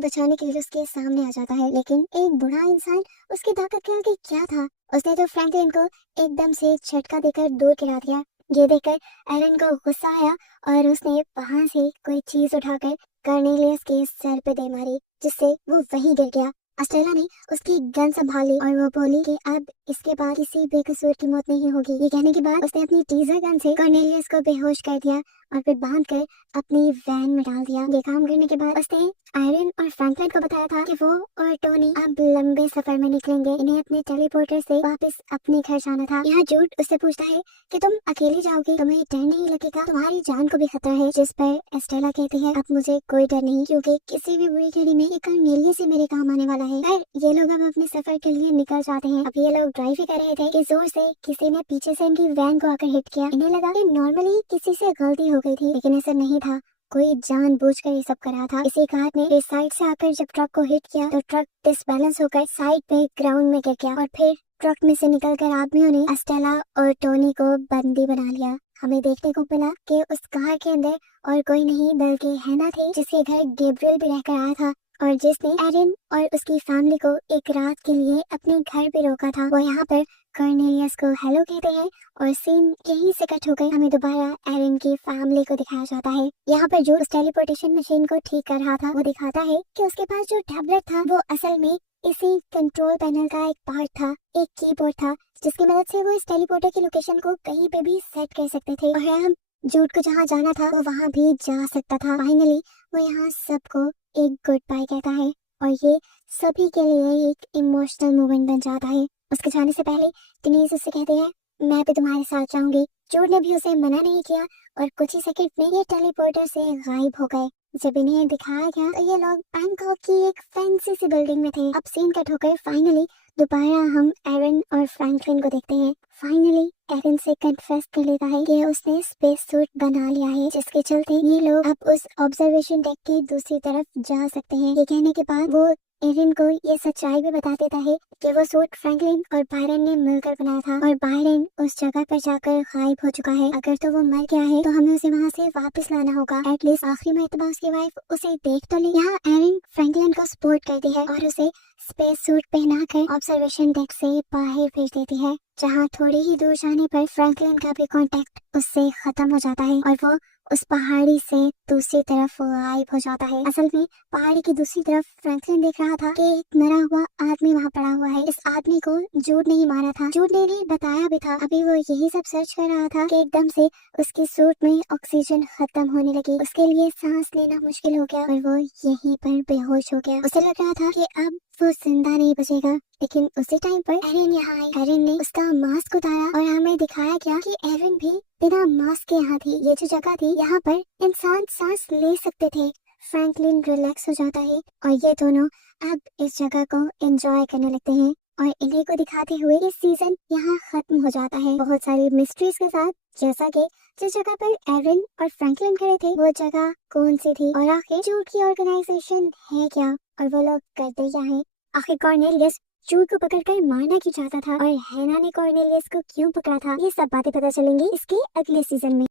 बचाने के लिए उसके सामने आ जाता है, लेकिन एक बूढ़ा इंसान उसकी ताकत के आगे क्या था। उसने तो फ्रैंकलिन को एकदम से झटका देकर दूर गिरा दिया। ये देखकर एरिन को गुस्सा आया और उसने वहां से कोई चीज उठाकर कॉर्नेलियस के सर पे दे मारी, जिससे वो वहीं गिर गया। एस्टेला ने उसकी गन संभाली और वो बोली कि अब इसके बाद किसी बेकसूर की मौत नहीं होगी। ये कहने के बाद उसने अपनी टीजर गन से कॉर्नेलियस को बेहोश कर दिया और फिर बांधकर अपनी वैन में डाल दिया। ये काम करने के बाद उसने आयरन और फ्रैंकलिन को बताया था कि वो और टोनी अब लंबे सफर में निकलेंगे, इन्हें अपने टेलीपोर्टर से वापस अपने घर जाना था। यहाँ जूट उससे पूछता है कि तुम अकेले जाओगी, तुम्हें डर नहीं लगेगा, तुम्हारी जान को भी खतरा है। जिस पर एस्टेला कहती है, अब मुझे कोई डर नहीं, क्योंकि किसी भी बुरी घड़ी में ये कॉर्नेलियस से मेरे काम आने वाला है। पर ये लोग अब अपने सफर के लिए निकल जाते हैं। अब ये लोग ड्राइव ही कर रहे थे कि जोर से किसी ने पीछे से इनकी वैन को आकर हिट किया। इन्हें लगा कि नॉर्मली किसी से गलती हो गई थी, लेकिन ऐसा नहीं था, कोई जानबूझकर ये सब कर रहा था। इसी कार ने इस साइड से आकर जब ट्रक को हिट किया तो ट्रक डिसबैलेंस होकर साइड पे ग्राउंड में गिर गया और फिर ट्रक में से निकलकर आदमियों ने एस्टेला और टोनी को बंदी बना लिया। हमें देखने को मिला कि उस कार के अंदर और कोई नहीं बल्कि हैना थे, जिसके घर गैब्रियल भी रहकर आया था और जिसने एरिन और उसकी फैमिली को एक रात के लिए अपने घर पे रोका था। वो यहाँ पर कॉर्नेलियस को हेलो कहते हैं और सीन यहीं से कट होकर हमें दोबारा एरिन की फैमिली को दिखाया जाता है। यहाँ पर जो उस टेलीपोर्टेशन मशीन को ठीक कर रहा था वो दिखाता है कि उसके पास जो टैबलेट था वो असल में इसी कंट्रोल पैनल का एक पार्ट था, एक कीबोर्ड था, जिसकी मदद से वो इस टेलीपोर्टर की लोकेशन को कहीं पे भी सेट कर सकते थे और हम जूट को जहाँ जाना था वो वहाँ भी जा सकता था। फाइनली वो यहाँ सबको एक गुड बाय कहता है और ये सभी के लिए एक इमोशनल मोमेंट बन जाता है। उसके जाने से पहले डेनीज उससे कहते हैं, मैं भी तुम्हारे साथ जाऊंगी। जूट ने भी उसे मना नहीं किया और कुछ ही सेकंड में ये टेलीपोर्टर से गायब हो गए। जब इन्हें दिखाया गया तो ये लोग बैंकॉक की एक फैंसी सी बिल्डिंग में थे। अब सीन कट होकर फाइनली दोबारा हम एरिन और फ्रैंकलिन को देखते हैं। फाइनली एरिन से कन्फेस कर लेता है कि उसने स्पेस सूट बना लिया है, जिसके चलते ये लोग अब उस ऑब्जर्वेशन डेक की दूसरी तरफ जा सकते हैं। ये कहने के बाद वो एरिन को ये सच्चाई भी बता देता है कि वो सूट फ्रैंकलिन और बायरन ने मिलकर बनाया था और बायरन उस जगह पर जाकर गायब हो चुका है। अगर तो वो मर गया है तो हमें उसे वहाँ से वापस लाना होगा, एटलीस्ट आखिरी मर्तबा उसकी वाइफ उसे देख तो ले। यहाँ एरिन फ्रैंकलिन को सपोर्ट करती है और उसे स्पेस सूट पहनाकर ऑब्जर्वेशन डेक से बाहर भेज देती है, जहाँ थोड़ी ही दूर जाने पर फ्रैंकलिन का भी कांटेक्ट उससे खत्म हो जाता है और वो उस पहाड़ी से दूसरी तरफ गायब हो जाता है। असल में पहाड़ी की दूसरी तरफ फ्रैंकलिन देख रहा था कि एक मरा हुआ आदमी वहाँ पड़ा हुआ है। इस आदमी को जूट ने ही मारा था, जूट ने इन्हें बताया भी था। अभी वो यही सब सर्च कर रहा था कि एकदम से उसकी सूट में ऑक्सीजन खत्म होने लगी, उसके लिए सांस लेना मुश्किल हो गया और वो यहीं पर बेहोश हो गया। उसे लग रहा था कि अब वो जिंदा नहीं बचेगा, लेकिन उसी टाइम पर एरिन यहाँ आई। एरिन ने उसका मास्क उतारा और हमें दिखाया गया कि एरिन भी बिना मास्क के यहाँ थी। ये जो जगह थी यहाँ पर इंसान सांस ले सकते थे। फ्रैंकलिन रिलैक्स हो जाता है और ये दोनों अब इस जगह को एंजॉय करने लगते हैं। और इन्हीं को दिखाते हुए ये सीजन यहाँ खत्म हो जाता है बहुत सारी मिस्ट्रीज के साथ, जैसा कि जिस जगह पर एरिन और फ्रैंकलिन खड़े थे वो जगह कौन सी थी, और आखिर जूड की ऑर्गेनाइजेशन है क्या, और वो लोग करते क्या हैं। आखिर कॉर्नेलियस जूड को पकड़कर मारना क्यों चाहता था और हैना ने कॉर्नेलियस को क्यों पकड़ा था, ये सब बातें पता चलेंगी इसके अगले सीजन में।